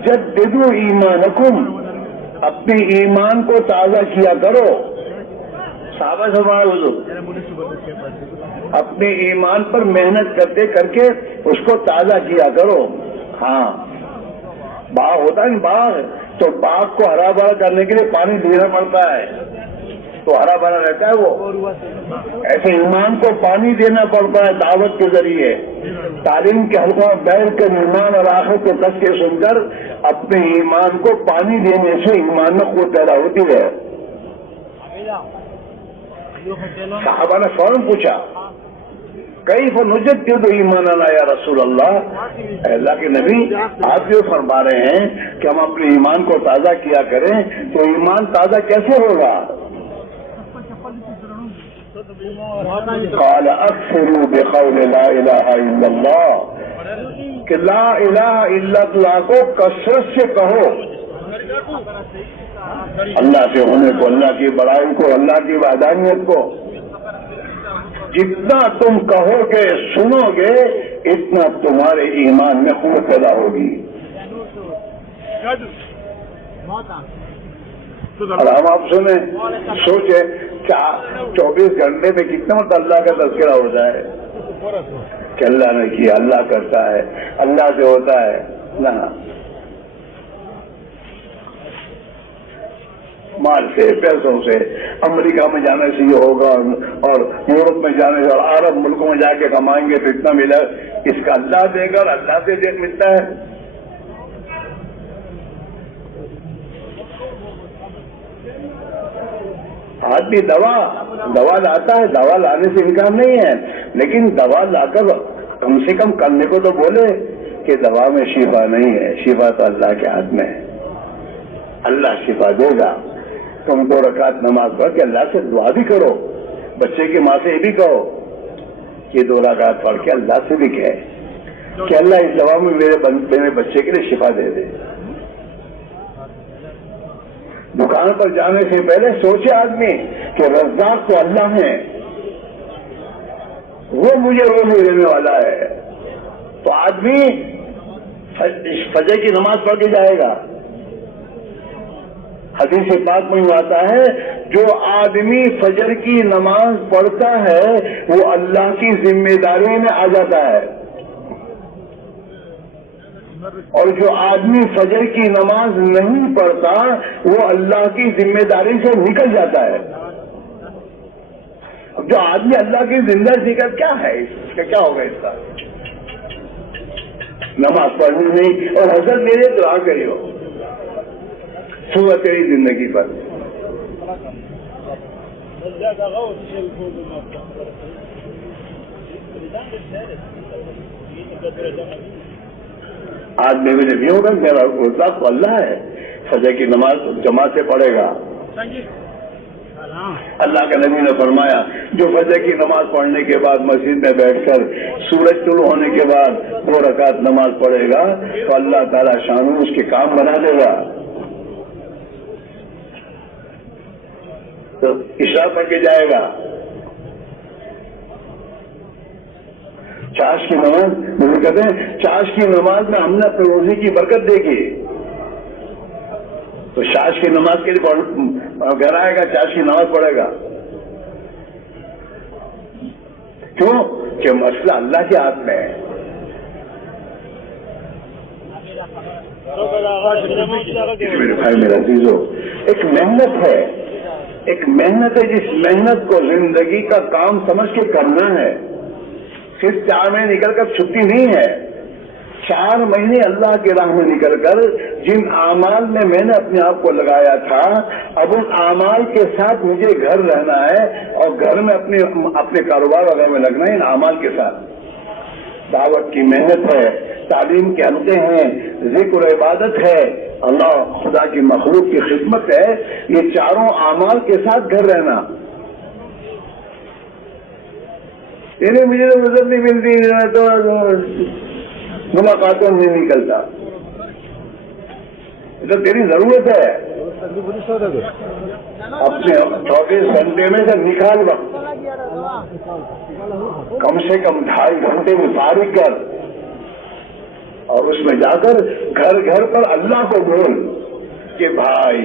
جددوا ایمانکم، اپنے ایمان کو تازہ کیا کرو. صحابہ سے فرمایا حضور اپنے ایمان پر محنت کرتے کر کے اس کو تازہ کیا کرو. ہاں، باغ ہوتا ہے باغ، تو باغ کو ہرا بھرا کرنے کے لیے پانی دینا پڑتا ہے تو ہرا بھرا رہتا ہے وہ. ایسے ایمان کو پانی دینا پڑتا ہے دعوت کے ذریعے، تعلیم کے حلقوں میں بیٹھ کر ایمان اور آخرت کے تذکرے سن کر اپنے ایمان کو پانی دینے سے ایمان میں قوت پیدا ہوتی ہے. صحابہ نے فوراً پوچھا کیف نجدد ایماننا یا رسول اللہ، اللہ کے نبی آپ جو فرما رہے ہیں کہ ہم اپنے ایمان کو تازہ کیا کریں تو ایمان تازہ کیسے ہوگا؟ قال اکثروا بقول لا الہ الا اللہ، کہ لا الہ الا اللہ کو کثرت سے کہو، اللہ کے ہونے کو، اللہ کی بڑائی کو، اللہ کی وحدانیت کو. جتنا تم کہو گے سنو گے اتنا تمہارے ایمان میں قوت پیدا ہوگی. اور ہم آپ سنیں، سوچے 24 گھنٹے میں کتنا مرتبہ اللہ کا تذکرہ ہوتا ہے کہ اللہ نے کیا، اللہ کرتا ہے، اللہ سے ہوتا ہے. نہ مال سے، پیسوں سے، امریکہ میں جانے سے یہ ہوگا اور یورپ میں جانے سے اور عرب ملکوں میں جا کے کمائیں گے تو اتنا ملا، اس کا اللہ دے گا اور اللہ سے ملتا ہے. آدمی دوا لاتا ہے، دوا لانے سے انکار نہیں ہے، لیکن دوا لا کر کم سے کم کرنے کو تو بولے کہ دوا میں شفا نہیں ہے، شفا تو اللہ کے ہاتھ میں ہے، اللہ شفا دے گا. تم 2 رکعت نماز پڑھ کے اللہ سے دعا بھی کرو، بچے کی ماں سے یہ بھی کہو کہ 2 رکعت پڑھ کے اللہ سے بھی کہے کہ اللہ اس دوا میں میرے بچے کے لیے شفا دے دے. دکان پر جانے سے پہلے سوچے آدمی کہ رزاق تو اللہ ہے، وہ مجھے روزی دینے والا ہے، تو آدمی فجر کی نماز پڑھ کے جائے گا. حدیث پاک میں آتا ہے جو آدمی فجر کی نماز پڑھتا ہے وہ اللہ کی ذمہ داری میں آ جاتا ہے. اور جو آدمی فجر کی نماز نہیں پڑھتا وہ اللہ کی ذمہ داری سے نکل جاتا ہے. اب جو آدمی اللہ کی زندہ نکل کیا ہے اس کا کیا ہوگا؟ اس کا نماز پڑھنی نہیں. اور حضرت میرے دعا کری ہو صبح تیری زندگی پر. آج میرے لیے نہیں ہوگا، میرا روزہ تو اللہ ہے. فجر کی نماز جماعت سے پڑھے گا. اللہ کے نبی نے فرمایا جو فجر کی نماز پڑھنے کے بعد مسجد میں بیٹھ کر سورج طلوع ہونے کے بعد 2 رکعت نماز پڑھے گا تو اللہ تعالیٰ شانو اس کے کام بنا دے گا. تو عشاء پڑھ کے جائے گا. چاش کی نماز مجھے کہتے ہیں چاش کی نماز میں ہم نے اپنے روزی کی برکت دیکھی. تو چاش کی نماز کے لیے گھر آئے گا، چاش کی نماز پڑھے گا. کیوں کہ مسئلہ اللہ کے ہاتھ میں ہے. میرے بھائی میرا عزیزو، ایک محنت ہے، ایک محنت ہے. جس محنت کو زندگی کا کام سمجھ کے کرنا ہے. صرف 4 مہینے نکل کر چھٹی نہیں ہے. 4 مہینے اللہ کی راہ میں نکل کر جن اعمال میں میں نے اپنے آپ کو لگایا تھا اب ان اعمال کے ساتھ مجھے گھر رہنا ہے اور گھر میں اپنے کاروبار وغیرہ میں لگنا ہے. ان اعمال کے ساتھ دعوت کی محنت ہے، تعلیم کے حلقے ہیں، ذکر و عبادت ہے، اللہ خدا کی مخلوق کی خدمت ہے. یہ چاروں اعمال کے ساتھ گھر رہنا. یعنی مجھے تو مدد نہیں ملتی تو ملاقاتوں نہیں نکلتا. تو تیری ضرورت ہے اپنے 24 گھنٹے میں سے نکال وقت، کم سے کم 2.5 گھنٹے میں فارغ کر اور اس میں جا کر گھر گھر پر اللہ کو بول کہ بھائی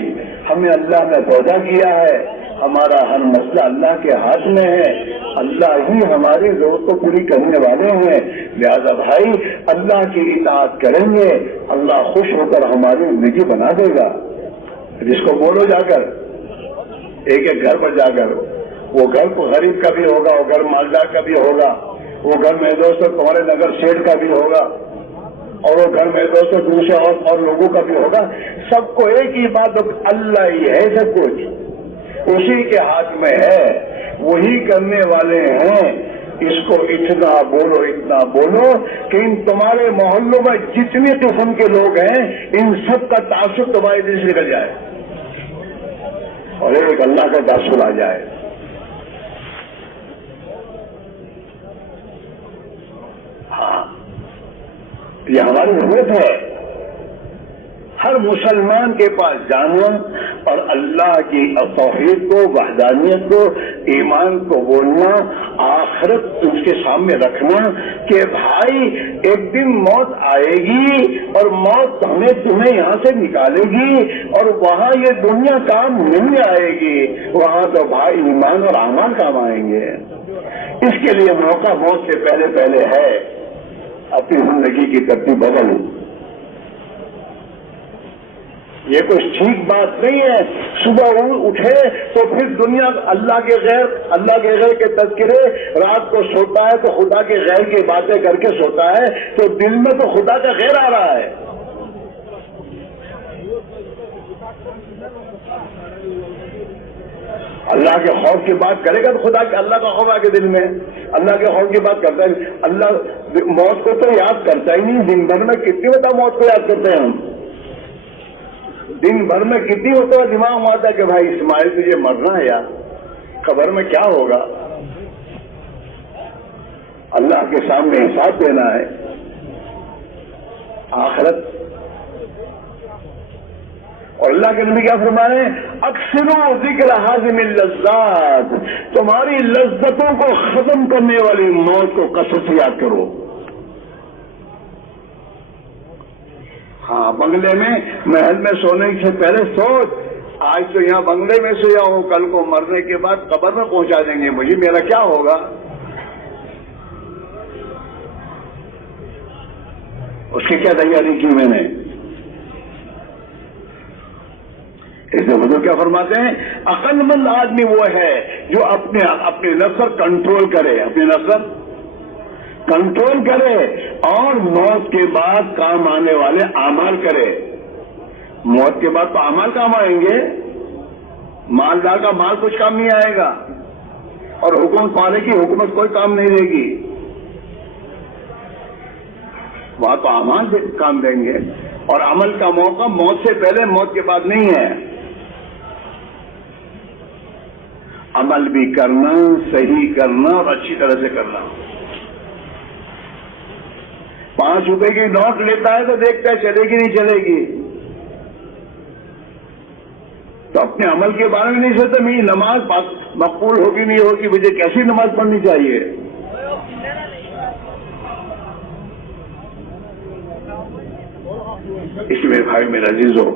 ہمیں اللہ نے پیدا کیا ہے، ہمارا ہر مسئلہ اللہ کے ہاتھ میں ہے، اللہ ہی ہماری ضرورت کو پوری کرنے والے ہیں. لہذا بھائی اللہ کی اطاعت کریں گے، اللہ خوش ہو کر ہماری زندگی بنا دے گا. جس کو بولو جا کر ایک ایک گھر پر جا کر، وہ گھر کو غریب کا بھی ہوگا، وہ گھر مالدار کا بھی ہوگا، وہ گھر میں دوست تمہارے نگر شیٹ کا بھی ہوگا، اور وہ گھر میں دوست دوسرے اور لوگوں کا بھی ہوگا. سب کو ایک ہی بات، اللہ ہی ہے، سب کچھ اسی کے ہاتھ میں ہے، وہی کرنے والے ہیں. اس کو اتنا بولو کہ ان تمہارے محلوں میں جتنی قسم کے لوگ ہیں ان سب کا تعصب تمہارے دل سے نکل جائے اور ایک اللہ کا تعصب آ جائے. ہاں یہ ہماری ضرورت ہے. ہر مسلمان کے پاس جانا اور اللہ کی توحید کو، وحدانیت کو، ایمان کو بولنا، آخرت اس کے سامنے رکھنا کہ بھائی ایک دن موت آئے گی اور موت تمہیں یہاں سے نکالے گی اور وہاں یہ دنیا کام نہیں آئے گی، وہاں تو بھائی ایمان اور اعمال کام آئیں گے. اس کے لیے موقع موت سے پہلے ہے. اپنی زندگی کی ترتیب بدل. یہ کوئی ٹھیک بات نہیں ہے. صبح اٹھے تو پھر دنیا اللہ کے غیر کے تذکرے، رات کو سوتا ہے تو خدا کے غیر کی باتیں کر کے سوتا ہے تو دل میں تو خدا کا غیر آ رہا ہے. اللہ کے خوف کی بات کرے گا تو اللہ کا خوف آ کے دل میں، اللہ کے خوف کی بات کرتا ہے. اللہ موت کو تو یاد کرتا ہی نہیں. دن بھر میں کتنی بتا موت کو یاد کرتے ہیں ہم؟ دن بھر میں کتنی ہوتا ہے دماغ میں آتا ہے کہ بھائی اسماعیل تجھے مرنا ہے یار، خبر میں کیا ہوگا. اللہ کے سامنے حساب دینا ہے. آخرت اور اللہ کے نبی کیا فرمائے؟ اکثروا ذکر حازم اللذات، تمہاری لذتوں کو ختم کرنے والی موت کو کثرت سے یاد کرو. ہاں بنگلے میں محل میں سونے سے پہلے سوچ، آج تو یہاں بنگلے میں سویا ہوں، کل کو مرنے کے بعد قبر میں پہنچا دیں گے مجھے، میرا کیا ہوگا؟ اس کی کیا تیاری کی میں نے؟ اس میں حضور کیا فرماتے ہیں؟ عقل مند آدمی وہ ہے جو اپنے نفس پر کنٹرول کرے، اپنے نفس پر کنٹرول کرے اور موت کے بعد کام آنے والے اعمال کرے۔ موت کے بعد تو اعمال کام آئیں گے، مالدار کا مال کچھ کام نہیں آئے گا، اور حکومت پانے کی حکومت کوئی کام نہیں دے گی، وہاں تو اعمال کام دیں گے، اور عمل کا موقع موت سے پہلے موت کے بعد نہیں ہے۔ عمل بھی کرنا، صحیح کرنا اور اچھی طرح سے کرنا۔ 5 روپے کی نوٹ لیتا ہے تو دیکھتا ہے چلے گی نہیں چلے گی، تو اپنے عمل کے بارے میں نہیں سوچتا میری نماز مقبول ہوگی نہیں ہوگی، مجھے کیسی نماز پڑھنی چاہیے۔ اس میں بھائی میرا عزیزو،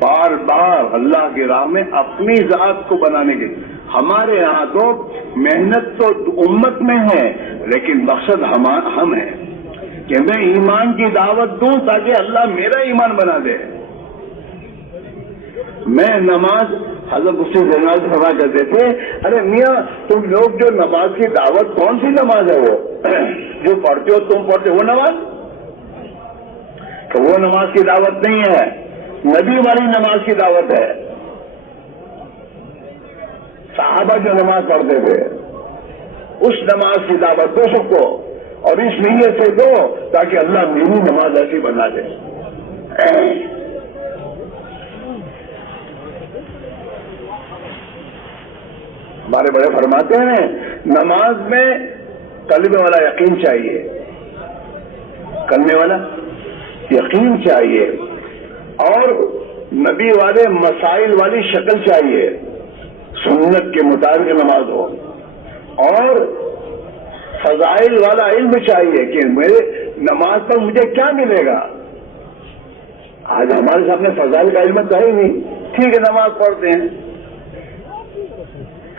بار بار اللہ کی راہ میں اپنی ذات کو بنانے کے، ہمارے یہاں تو محنت تو امت میں ہے، لیکن مقصد ہم ہیں کہ میں ایمان کی دعوت دوں تاکہ اللہ میرا ایمان بنا دے۔ میں نماز، حضرت مفتی زینال فرما کرتے تھے، ارے میاں تم لوگ جو نماز کی دعوت، کون سی نماز ہے وہ جو پڑھتے ہو تم پڑھتے ہو، وہ نماز؟ تو وہ نماز کی دعوت نہیں ہے، نبی والی نماز کی دعوت ہے۔ صحابہ جو نماز پڑھتے تھے اس نماز کی دعوت دو سب کو، اور اس نیت سے دو تاکہ اللہ میری نماز ایسی بنا دے۔ ہمارے بڑے فرماتے ہیں نماز میں کلمے والا یقین چاہیے، کلمے والا یقین چاہیے، اور نبی والے مسائل والی شکل چاہیے، سنت کے مطابق نماز ہو، اور فضائل والا علم چاہیے کہ میرے نماز پر مجھے کیا ملے گا۔ آج ہمارے سامنے فضائل کا علم تو ہے ہی نہیں، ٹھیک ہے نماز پڑھتے ہیں،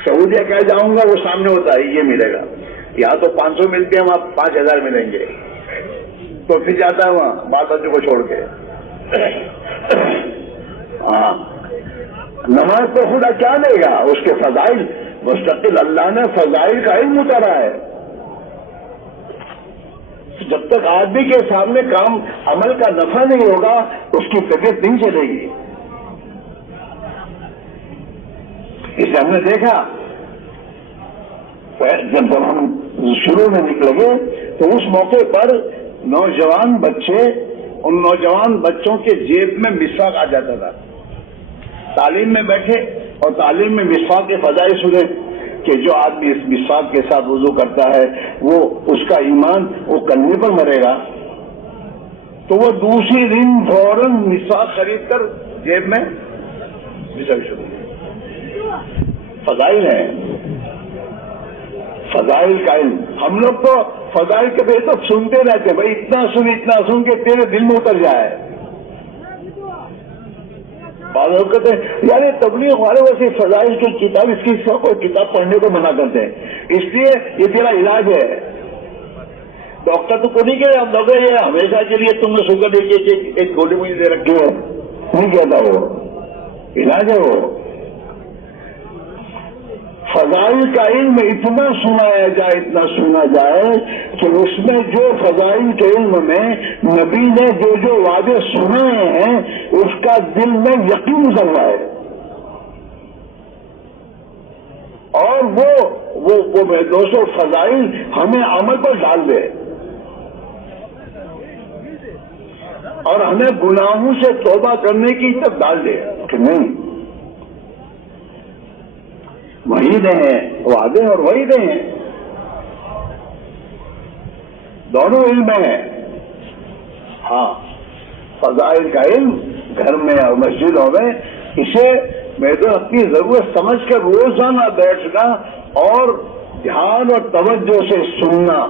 سعودیہ کہہ جاؤں گا وہ سامنے ہوتا ہے یہ ملے گا، یہاں تو 500 ملتے ہیں، وہاں 5000 ملیں گے، تو پھر جاتا ہے وہاں بال بچوں کو چھوڑ کے۔ ہاں نماز تو خدا کیا لے گا، اس کے فضائل مستقل اللہ نے فضائل کا علم اتارا ہے۔ جب تک آدمی کے سامنے کام عمل کا نفع نہیں ہوگا اس کی طبیعت نہیں چلے گی۔ اسے ہم نے دیکھا جب ہم شروع میں نکلے گے تو اس موقع پر نوجوان بچے، ان نوجوان بچوں کے جیب میں مسواک آ جاتا تھا، تعلیم میں بیٹھے اور تعلیم میں مسواک کے فضائل سنے کہ جو آدمی اس مسواک کے ساتھ وضو کرتا ہے وہ اس کا ایمان وہ کلمے پر مرے گا، تو وہ دوسری دن فوراً مسواک خرید کر جیب میں مسواک شروع۔ فضائل ہے، فضائل کا علم۔ ہم لوگ تو فضائل کے بے تک سنتے رہتے ہیں، بھائی اتنا سن کہ تیرے دل میں اتر جائے۔ بعض لوگ کہتے ہیں یار تبلیغ والے ویسے فضائل کی کتاب، اس کی کوئی کتاب پڑھنے کو منع کرتے ہیں، اس لیے یہ تیرا علاج ہے۔ ڈاکٹر تو کو نہیں کہ آپ لوگ یہ ہمیشہ کے لیے تم نے شوگر ایک گولی مجھے دے رکھی ہے، نہیں کہتا، وہ علاج ہے۔ وہ فضائل کا علم اتنا سنا جائے کہ اس میں جو فضائل کے علم میں نبی نے جو وعدے سنے ہیں اس کا دل میں یقین اتر جائے، اور وہ میرے دوستوں فضائل ہمیں عمل پر ڈال دے اور ہمیں گناہوں سے توبہ کرنے کی طرف ڈال دے کہ نہیں، وعیدیں ہیں، وعدے اور وعیدیں ہیں، دونوں علم ہیں۔ ہاں فضائل کا علم گھر میں اور مسجدوں میں، اسے میں تو اپنی ضرورت سمجھ کر روزانہ بیٹھنا اور دھیان اور توجہ سے سننا،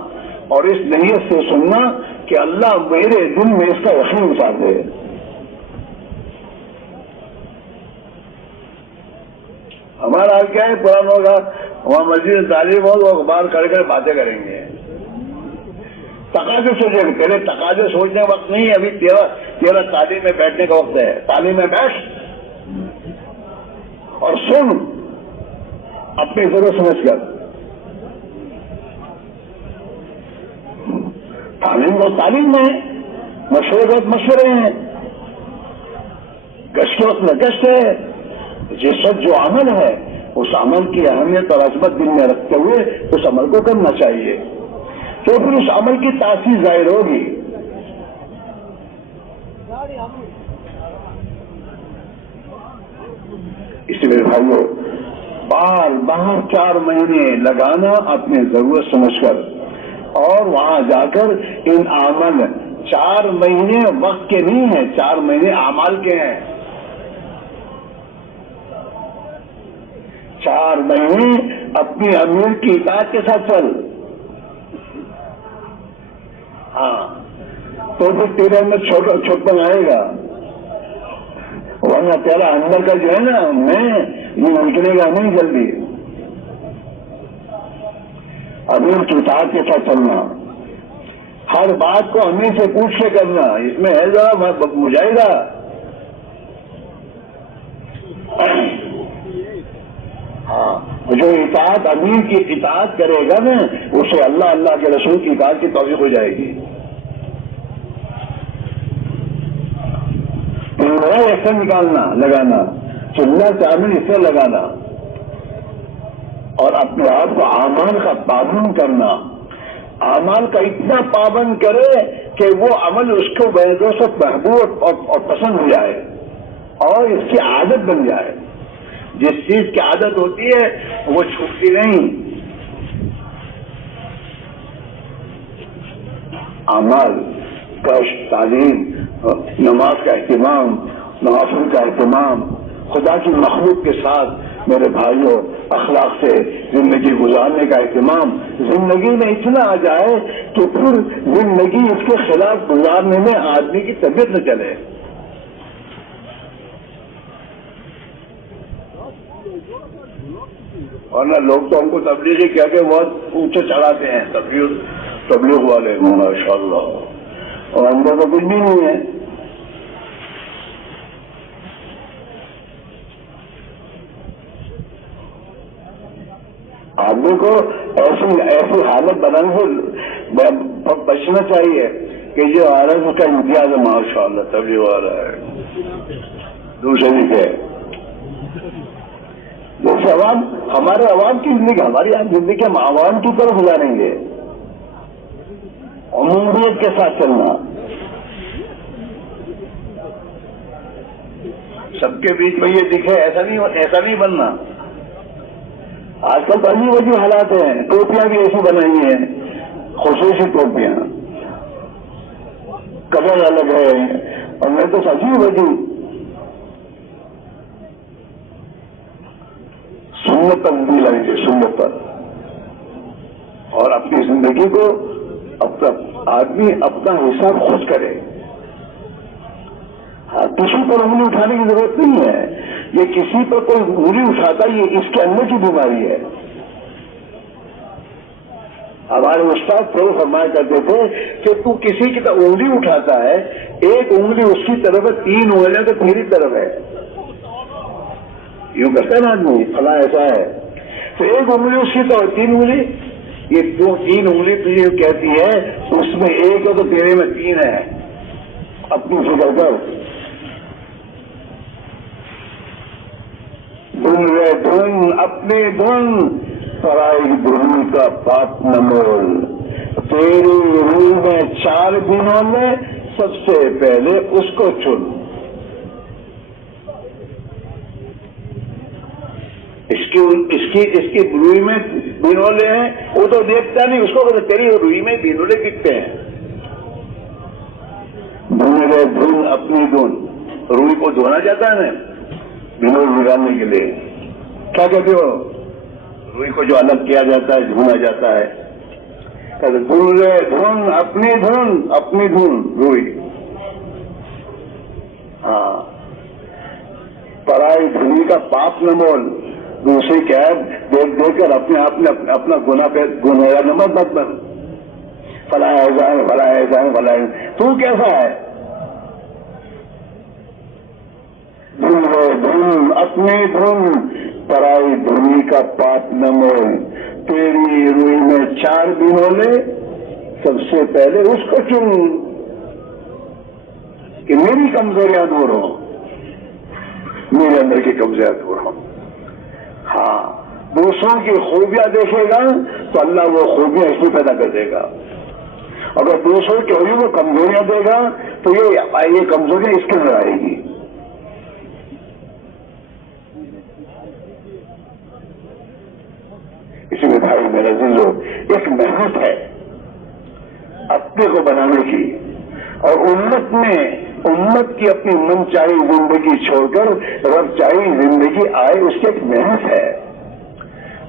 اور اس نیت سے سننا کہ اللہ میرے دل میں اس کا یقین اتار دے۔ ہمارا حال کیا ہے، پرانوں کا وہاں مسجد تعلیم ہو تو اخبار کھڑ کر باتیں کریں گے، تقاضے سوچے، تیرے تقاضے سوچنے کا وقت نہیں ہے ابھی، تیرا تعلیم میں بیٹھنے کا وقت ہے. تعلیم میں بیٹھ اور سن اپنی ضرورت سمجھ کر. تعلیم کو تعلیم میں، مشورے وقت مشورے ہیں، گشت وقت میں گشت ہے. جس وقت جو عمل ہے اس عمل کی اہمیت اور عظمت دل میں رکھتے ہوئے اس عمل کو کرنا چاہیے، تو پھر اس عمل کی تاثیر ظاہر ہوگی. اس لیے بھائیو، باہر 4 مہینے لگانا اپنی ضرورت سمجھ کر، اور وہاں جا کر ان عمل 4 مہینے وقت کے نہیں ہیں، 4 مہینے اعمال کے ہیں. 4 مہینے اپنی امیر کی اطاعت کے ساتھ چل. ہاں تو پھر تیرے اندر چھوٹپن آئے گا، ورنہ تیرا اندر کا جو ہے نا میں یہ نکلے گا نہیں جلدی. امیر کی اطاعت کے ساتھ چلنا، ہر بات کو امیر سے پوچھ کے کرنا، اس میں ہے ذرا مجاہدہ. ہاں جو اطاعت امیر کی اطاعت کرے گا نا اسے اللہ کے رسول کی اطاعت کی توفیق ہو جائے گی. ایسا نکالنا لگانا، چلنا چاہیے اس سے لگانا، اور اپنے آپ کو اعمال کا پابند کرنا. اعمال کا اتنا پابند کرے کہ وہ عمل اس کو بہت محبوب اور پسند ہو جائے اور اس کی عادت بن جائے. جس چیز کی عادت ہوتی ہے وہ چھوٹتی نہیں. اعمال، کشت، تعلیم، نماز کا اہتمام، نوافل کا اہتمام، خدا کی مخلوق کے ساتھ میرے بھائیوں اخلاق سے زندگی گزارنے کا اہتمام زندگی میں اتنا آ جائے کہ پھر زندگی اس کے خلاف گزارنے میں آدمی کی طبیعت نہ چلے. ورنہ لوگ تو ہم کو تبلیغی کہہ کے بہت اونچے چڑھاتے ہیں، تبلیغ والے ماشاء اللہ، اور اندر تو کچھ بھی نہیں ہے. آدمی کو ایسی حالت بنانے سے بچنا چاہیے کہ جو حالت اس کا امتیاز ہے ماشاء اللہ تبلیغ والا ہے، دوسرے بھی کہ جیسے ہمارے عوام کی زندگی، ہماری زندگی ہم عوام کی طرف گزاریں گے. عمومیت کے ساتھ چلنا، سب کے بیچ میں یہ دکھے ایسا نہیں بننا. آج کل بڑی بڑی حالات ہیں، ٹوپیاں بھی ایسی بنائی ہیں، خصوصی ٹوپیاں، کلر الگ ہے، اور میں تو سچی بجی سنت پر بھی لائیں گے، سنت پر. اور اپنی زندگی کو آدمی اپنا حساب خود کرے. کسی پر انگلی اٹھانے کی ضرورت نہیں ہے. یہ کسی پر کوئی انگلی اٹھاتا یہ اس کے اندر کی بیماری ہے. ہمارے استاد پھر فرمایا کرتے تھے کہ تو کسی کی طرف انگلی اٹھاتا ہے، ایک انگلی اس کی طرف ہے، 3 انگلیاں تو تیری طرف ہے. یوں کرتا ہے نا آدمی، فلاں ایسا ہے، تو ایک انگلی اس کی طرف، 3 انگلی، یہ 3 انگلی تجھے کہتی ہے اس میں ایک ہے تو تیرے میں 3 ہے. اپنی فکر کر. دھن اپنے دھن پرائی دھن کا پاپ نہ مول. تیری روح میں 4 دنوں میں سب سے پہلے اس کو چن. اس کی روئی میں بینولے ہیں، وہ تو دیکھتا نہیں، اس کو تیری روئی میں بینولے دکھتے ہیں. دھن دھن اپنی دھن، روئی کو دھونا جاتا ہے نا بینول نکالنے کے لیے. کیا کہتے ہو؟ روئی کو جو الگ کیا جاتا ہے، دھونا جاتا ہے. دھن اپنی دھن روئی. ہاں، پرائی دھنی کا پاپ نہ مول. دوسری کیا ہے، دیکھ کر اپنے آپ نے اپنا گناہ نمبر مت بن. فلاں ایسا ہے، فلاں ایسا ہے، فلاں تو کیسا ہے؟ دھن ہے دھن، اپنی دھن، پرائی دھنی کا پات نہ مول، تیری روئی میں 4 دنوں لے، سب سے پہلے اس کو چن کہ میری کمزوریاں دور ہوں، میرے اندر کی کمزوریاں دور ہوں۔ ہاں، دوسروں کی خوبیاں دیکھے گا تو اللہ وہ خوبیاں اس میں پیدا کر دے گا، اگر دوسروں کی ہوئی وہ کمزوریاں دے گا تو یہ کمزوریاں اس کے اندر آئے گی۔ اسی میں بھائی میرا عزیزو، ایک محنت ہے اپنے کو بنانے کی، اور امت کی اپنی من چاہی زندگی چھوڑ کر رب چاہی زندگی آئے، اس کی ایک محنت ہے،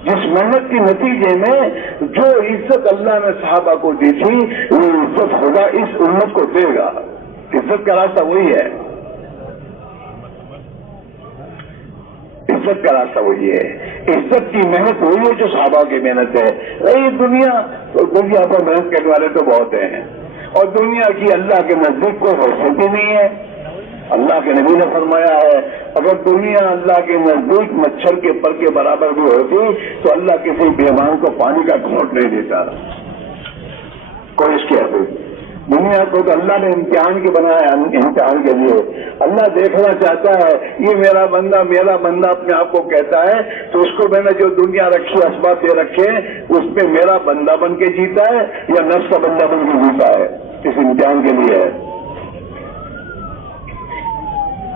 جس محنت کے نتیجے میں جو عزت اللہ نے صحابہ کو دی تھی وہ عزت خدا اس امت کو دے گا۔ عزت کا راستہ وہی ہے، عزت کا راستہ وہی ہے، عزت کی محنت وہی ہے جو صحابہ کی محنت ہے۔ دنیا پر محنت کرنے والے تو بہت ہیں، اور دنیا کی اللہ کے نزدیک کوئی حیثیت ہی نہیں ہے۔ اللہ کے نبی نے فرمایا ہے اگر دنیا اللہ کے نزدیک مچھر کے پر کے برابر بھی ہوتی تو اللہ کسی بیمان کو پانی کا گھونٹ نہیں دیتا، کوئی اس کی حیثیت۔ دنیا کو تو اللہ نے امتحان کے بنایا، امتحان کے لیے اللہ دیکھنا چاہتا ہے یہ میرا بندہ اپنے آپ کو کہتا ہے تو اس کو میں نے جو دنیا رکھی اسباب دے رکھے اس میں میرا بندہ بن کے جیتا ہے یا نفس کا بندہ بن کے جیتا ہے، اس امتحان کے لیے ہے۔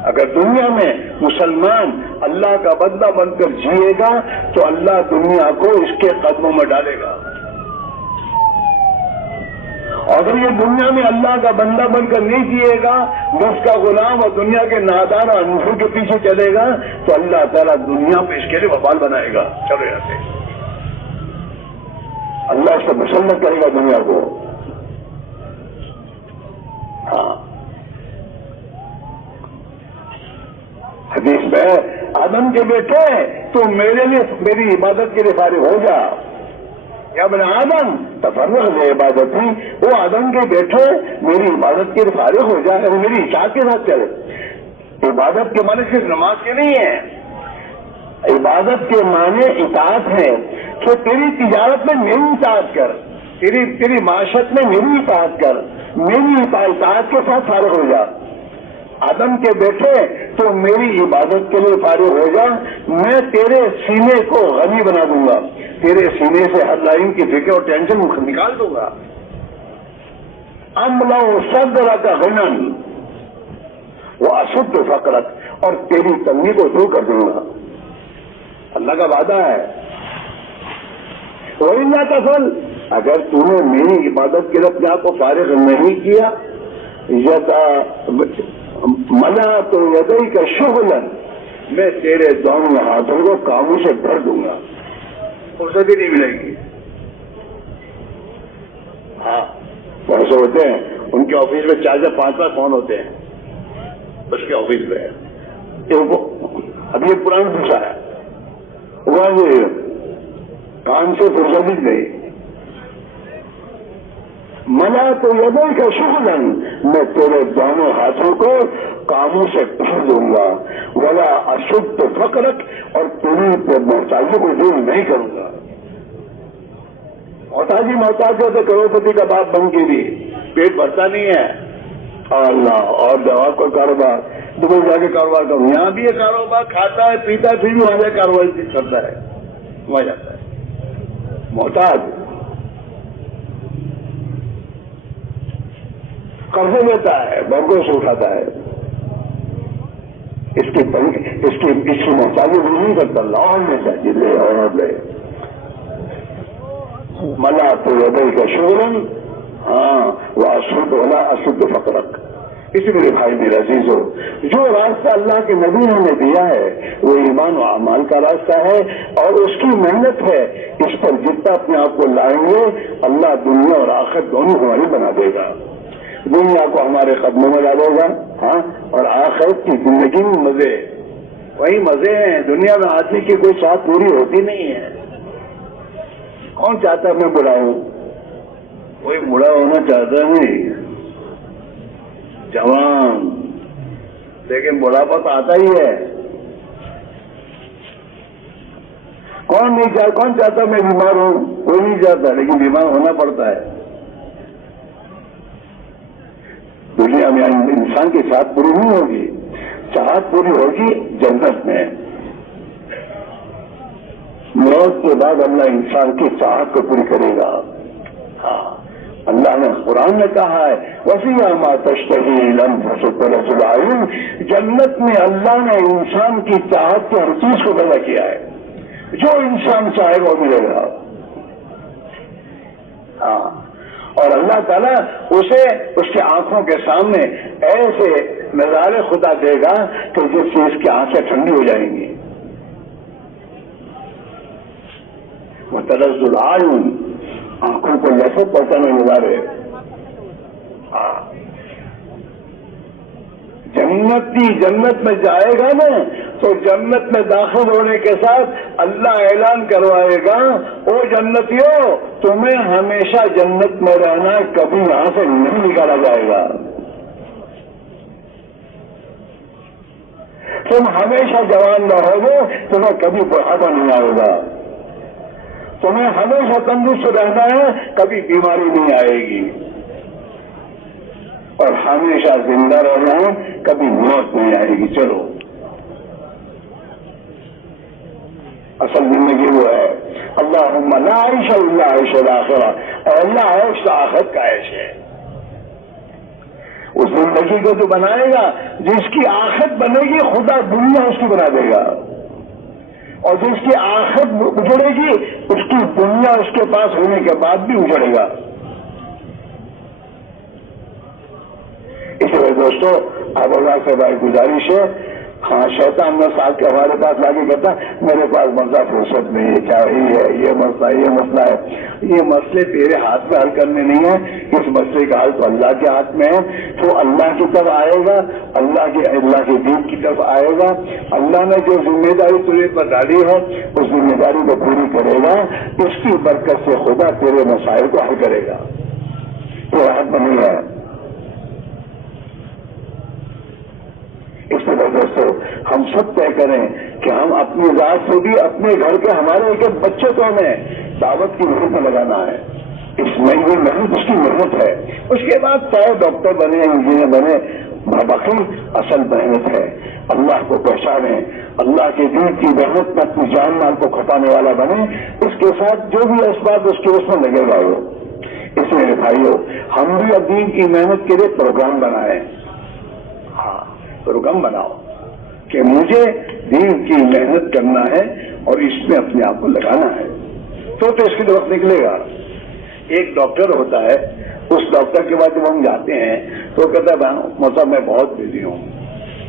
اگر دنیا میں مسلمان اللہ کا بندہ بن کر جیے گا تو اللہ دنیا کو اس کے قدموں میں ڈالے گا، اور اگر یہ دنیا میں اللہ کا بندہ بن کر نہیں جیے گا، نفس کا غلام اور دنیا کے نادان اور انفر کے پیچھے چلے گا تو اللہ تعالیٰ دنیا پہ اس کے لیے وبال بنائے گا۔ چلو یہاں سے اللہ اس کو مسلط کرے گا دنیا کو۔ ہاں، حدیث میں آدم کے بیٹے تو میرے لیے میری عبادت کے لیے فارغ ہو جا، یا ابن آدم تفرغ لے عبادت ہی، وہ آدم کے بیٹے میری عبادت کے لیے فارغ ہو جائے، میری اطاعت کے ساتھ چلے۔ عبادت کے معنی صرف نماز کے نہیں ہے، عبادت کے معنی اطاعت ہے کہ تیری تجارت میں میری اطاعت کر، تیری معاشرت میں میری اطاعت کر، میری اطاعت کے ساتھ فارغ ہو جا۔ آدم کے بیٹے تو میری عبادت کے لیے فارغ ہو جا، میں تیرے سینے کو غنی بنا دوں گا، تیرے سینے سے ہر لائن کی فکر اور ٹینشن نکال دوں گا۔ املا صدر کا غنن وہ اشد فقرت، اور تیری تنگی کو دور کر دوں گا، اللہ کا وعدہ ہے۔ وَإِلَّا تَفْعَلْ، اگر تو نے میری عبادت کے لیے اپنے آپ کو فارغ نہیں کیا، منا تو یدئی کا شغلن، میں تیرے دونوں ہاتھوں کو کاموں سے بھر دوں گا، فرصت ہی نہیں ملے گی۔ ہاں، ایسے ہوتے ہیں ان کے آفس میں 4 سے 5 فون ہوتے ہیں، اس کے آفس میں ابھی ایک پرانا پوچھا ہے وہ کام سے فرصت ہی نہیں۔ منا تو یدئی کا شغلن، میں تیرے دونوں ہاتھوں کو کاموں سے بھر دوں گا، ولا اشد فقرک، اور تیری محتاجی کو دور نہیں کروں گا۔ محتاج ہوتے کروڑپتی کا باپ بن کے بھی پیٹ بھرتا نہیں ہے، اللہ اور دوا کا کاروبار، دبئی جا کے کاروبار کروں، یہاں بھی یہ کاروبار کھاتا ہے پیتا ہے پھر بھی وہاں کاروبار کرتا ہے، وہاں جاتا ہے محتاج، قرضے لیتا ہے، بینکوں سے اٹھاتا ہے، اس کی محتاجی بھی نہیں کرتا، اور میں چاہیے لے اور لے۔ ملا تو یدئی کا شغلن، ہاں وہ اشد ولا اشد فقرک۔ اسی لیے بھائی میرے عزیزو، جو راستہ اللہ کے نبی نے ہمیں دیا ہے وہ ایمان و اعمال کا راستہ ہے، اور اس کی محنت ہے، اس پر جتنا اپنے آپ کو لائیں گے اللہ دنیا اور آخرت دونوں ہماری بنا دے گا، دنیا کو ہمارے قدموں میں ڈالے گا، ہاں، اور آخرت کی زندگی میں مزے، وہی مزے ہیں۔ دنیا میں آدمی کی کوئی چاہت پوری ہوتی نہیں ہے، کون چاہتا ہے میں بلاؤں؟ کوئی بوڑھا ہونا چاہتا نہیں، جوان، لیکن بڑھاپا تو آتا ہی ہے. کون چاہتا میں بیمار ہوں؟ کوئی نہیں چاہتا، لیکن بیمار ہونا پڑتا ہے. دنیا میں انسان کی چاہت پوری نہیں ہوگی، چاہت پوری ہوگی جنت میں. موت کے بعد اللہ انسان کی چاہت کو پوری کرے گا. ہاں، اللہ نے قرآن میں کہا ہے وَفِيهَا مَا تَشْتَهِي الْأَنفُسُ وَلَذُّ الْأَعْيُنُ. جنت میں اللہ نے انسان کی چاہت کے ہر چیز کو پیدا کیا ہے، جو انسان چاہے وہ ملے گا. ہاں، اور اللہ تعالیٰ اسے اس کی آنکھوں کے سامنے ایسے نظارے خدا دے گا کہ جس سے اس کی آنکھیں ٹھنڈی ہو جائیں گی. وَتَلَذُّ الْأَعْيُنُ، آنکھوں کو لذت پہنچانے نظارے. جنت میں جائے گا نا تو جنت میں داخل ہونے کے ساتھ اللہ اعلان کروائے گا او جنتیوں، تمہیں ہمیشہ جنت میں رہنا، کبھی یہاں سے نہیں نکالا جائے گا. تم ہمیشہ جوان رہو گے، تمہیں کبھی بڑھاپا نہیں آئے گا. تمہیں ہمیشہ تندرست رہنا ہے، کبھی بیماری نہیں آئے گی. اور ہمیشہ زندہ رہنا ہے، کبھی موت نہیں آئے گی. چلو، اصل زندگی وہ ہے. اللہم لا عیش الا عیش الآخرہ، اور اللہ عیش تو آخرت کا عیش ہے. اس زندگی کو جو بنائے گا، جس کی آخرت بنے گی، خدا دنیا اس کی بنا دے گا. اور جس کی آخرت اجڑے گی، اس کی دنیا اس کے پاس ہونے کے بعد بھی اجڑے گا. اس لیے دوستو، اب اللہ سے بھائی گزارش ہے. ہاں، شیطان میں ساتھ کے ہمارے پاس لا کے کہتا میرے پاس مسئلہ فرصت نہیں ہے، کیا یہ مسئلہ ہے. یہ مسئلے تیرے ہاتھ میں حل کرنے نہیں ہے، اس مسئلے کا حل تو اللہ کے ہاتھ میں ہے. تو اللہ کی طرف آئے گا، اللہ کے دین کی طرف آئے گا. اللہ نے جو ذمہ داری تجھے پر ڈالی ہے اس ذمہ داری کو پوری کرے گا. اس کی برکت سے خدا تیرے مسائل کو حل کرے گا. یہ ہاتھ میں نہیں ہے. اس طرح دوستو، ہم سب طے کریں کہ ہم اپنی ذات سے بھی اپنے گھر کے ہمارے ایک بچے کو ہمیں دعوت کی محنت میں لگانا ہے. اس میں یہ محنت اس کی محنت ہے. اس کے بعد چاہے ڈاکٹر بنے، انجینئر بنے، باقی اصل محنت ہے. اللہ کو پہچانے، اللہ کے دین کی محنت میں اپنی جان مال کو کھپانے والا بنے. اس کے ساتھ جو بھی اسباب اس کے اس میں لگے گا. اس میں بھائیو، ہم بھی اب دین کی محنت کے لیے پروگرام بنائیں. ہاں، پروگرام بناؤ کہ مجھے دین کی محنت کرنا ہے اور اس میں اپنے آپ کو لگانا ہے. تو اس کے وقت نکلے گا. ایک ڈاکٹر ہوتا ہے، اس ڈاکٹر کے بعد جب ہم جاتے ہیں تو کہتا ہے مطلب میں بہت بزی ہوں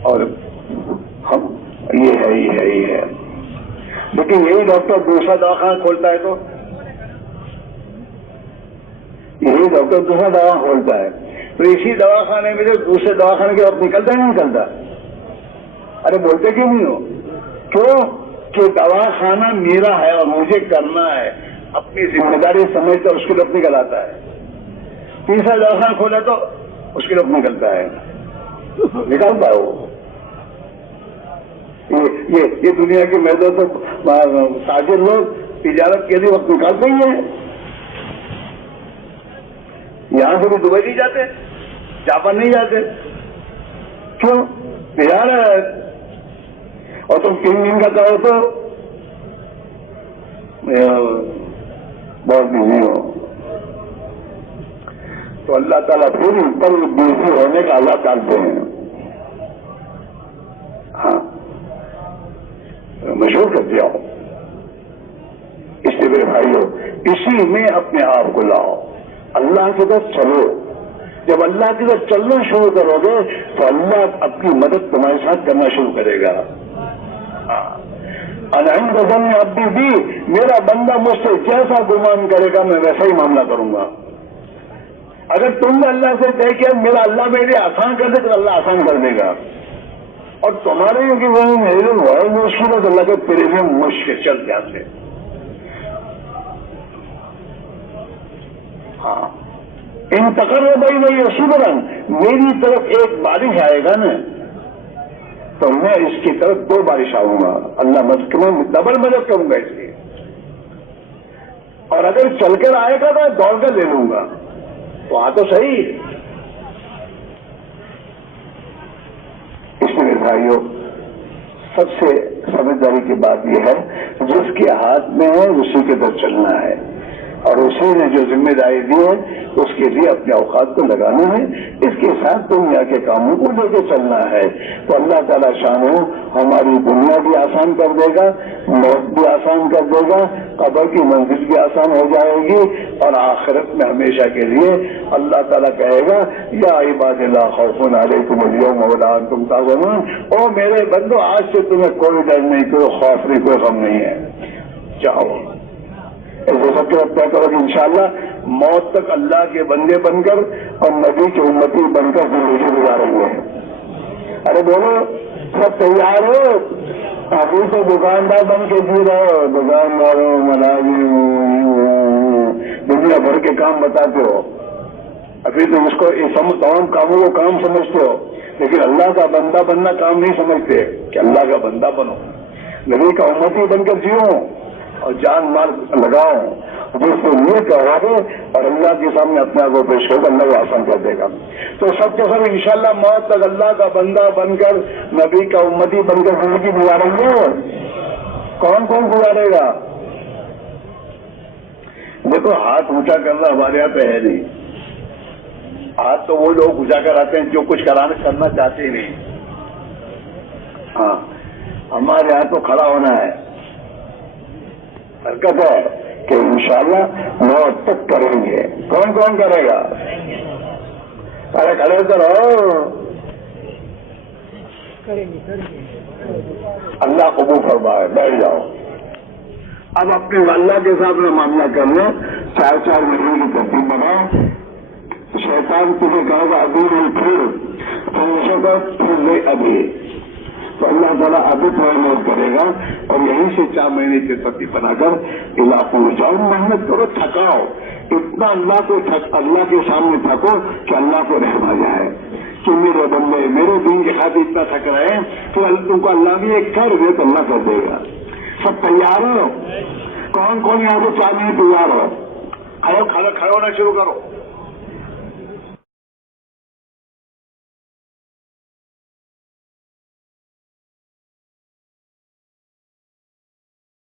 اور ہم یہ ہے. لیکن یہی ڈاکٹر دوسرا دواخانہ کھولتا ہے تو اسی دواخانے میں جو دوسرے دواخانے کے وقت نکلتا ہے نہیں نکلتا. ارے بولتے کیوں نہیں ہو؟ کیوں کہ دواخانہ میرا ہے اور مجھے کرنا ہے، اپنی ذمہ داری سمجھ کر اس کے لیے نکل آتا ہے. تیسرا دواخانہ کھولا تو اس کے لیے نکلتا ہے، نکالتا ہے وہ. یہ دنیا کے میدوں سے تاجر لوگ تجارت کے لیے وقت نکالتے ہی ہیں. یہاں سے بھی دبئی نہیں جاتے، جاپان نہیں جاتے. کیوں؟ تجارت. اور تم 3 دن کا کہو تو بہت بزی ہو. تو اللہ تعالیٰ پھر اوپر بزی ہونے کا اللہ ڈالتے ہیں. ہاں، مشہور کر دیا ہو. اس لیے میرے بھائیو، اسی میں اپنے آپ کو لاؤ، اللہ کی طرف چلو. جب اللہ کی طرف چلنا شروع کرو گے تو اللہ اپنی مدد تمہارے ساتھ کرنا شروع کرے گا. عند ظن عبدی بھی، میرا بندہ مجھ سے جیسا گمان کرے گا میں ویسا ہی معاملہ کروں گا. اگر تم نے اللہ سے طے کیا میرا اللہ میرے لیے آسان کر دے تو اللہ آسان کر دے گا. اور تمہارے لیے میرے لیے بہت مشکل ہے تو اللہ کے تیرے لیے مشکل. چل دھیان سے. ہاں، ان تقرب الیہ شبرا، میری طرف ایک بارش آئے گا نا تو میں اس کی طرف 2 بارش آؤں گا، اللہ مدد میں ڈبل مدد کروں گا اس کی، اور اگر چل کر آئے گا تو دوڑ کر لے لوں گا، وہاں تو صحیح۔ اس لیے بھائیوں سب سے سمجھداری کی بات یہ ہے جس کے ہاتھ میں ہے اسی کے در چلنا ہے، اور اسی نے جو ذمہ داری دی ہے اس کے لیے اپنے اوقات کو لگانا ہے، اس کے ساتھ دنیا کے کاموں کو لے کے چلنا ہے۔ تو اللہ تعالیٰ شان ہو ہماری دنیا بھی آسان کر دے گا، موت بھی آسان کر دے گا، قبر کی منزل بھی آسان ہو جائے گی، اور آخرت میں ہمیشہ کے لیے اللہ تعالیٰ کہے گا یا عباد لا خوف علیکم اليوم ولا انتم تحزنون، او میرے بندو آج سے تمہیں کوئی ڈر نہیں، کوئی خوف نہیں، کوئی غم نہیں ہے، جاؤ۔ ایسے سب کے وقت طے کرو کہ انشاءاللہ موت تک اللہ کے بندے بن کر اور نبی کے امتی بن کر زندگی گزاریں گے۔ ارے بولو سب تیار ہو؟ ابھی تو دکاندار بن کے جی رہے ہو، دکانداروں ملازم دنیا بھر کے کام بتاتے ہو، ابھی تو اس کو تمام کاموں کو کام سمجھتے ہو، لیکن اللہ کا بندہ بننا کام نہیں سمجھتے کہ اللہ کا بندہ بنو، نبی کا امتی بن کر جیو اور جان مال لگاؤ، جس سے یہ کہو اور اللہ کے سامنے اپنے آپ کو پیش کرو، اللہ کو آسان کر دے گا۔ تو سب کے سب انشاءاللہ موت تک اللہ کا بندہ بن کر نبی کا امتی بن کر زندگی گزاریں گے۔ کون کون گزارے گا؟ دیکھو ہاتھ اونچا کرنا ہمارے یہاں پہ ہے نہیں، ہاتھ تو وہ لوگ اونچا کر آتے ہیں جو کچھ کرنا چاہتے ہی نہیں۔ ہاں ہمارے یہاں تو کھڑا ہونا ہے، حرکت ہے کہ انشاءاللہ موت تک کریں گے۔ کون کون کرے گا؟ ارے کھڑے تو رہو، اللہ قبول فرمائے، بیٹھ جاؤ۔ اب اپنے اللہ کے ساتھ میں معاملہ کر لو، 4 مہینے کی ترتیب بناؤ، شیطان تمہیں کہے گا ابھی نہیں پھر ابھی، تو اللہ تعالیٰ ابھی محنت کرے گا، اور یہیں سے 4 مہینے کی ترتیب بنا کر علاقوں میں جاؤ، محنت کرو، تھکاؤ، اتنا اللہ کے سامنے تھکو کہ اللہ کو رحم آ جائے کہ میرے بندے میرے دین کی خاطر اتنا تھک رہے ہیں، پھر تم کو اللہ بھی ایک کر دے تو اللہ کر دے گا۔ سب تیار ہو؟ کون کون یہاں سے 4 مہینے تیار ہو؟ کھڑے ہونا شروع کرو۔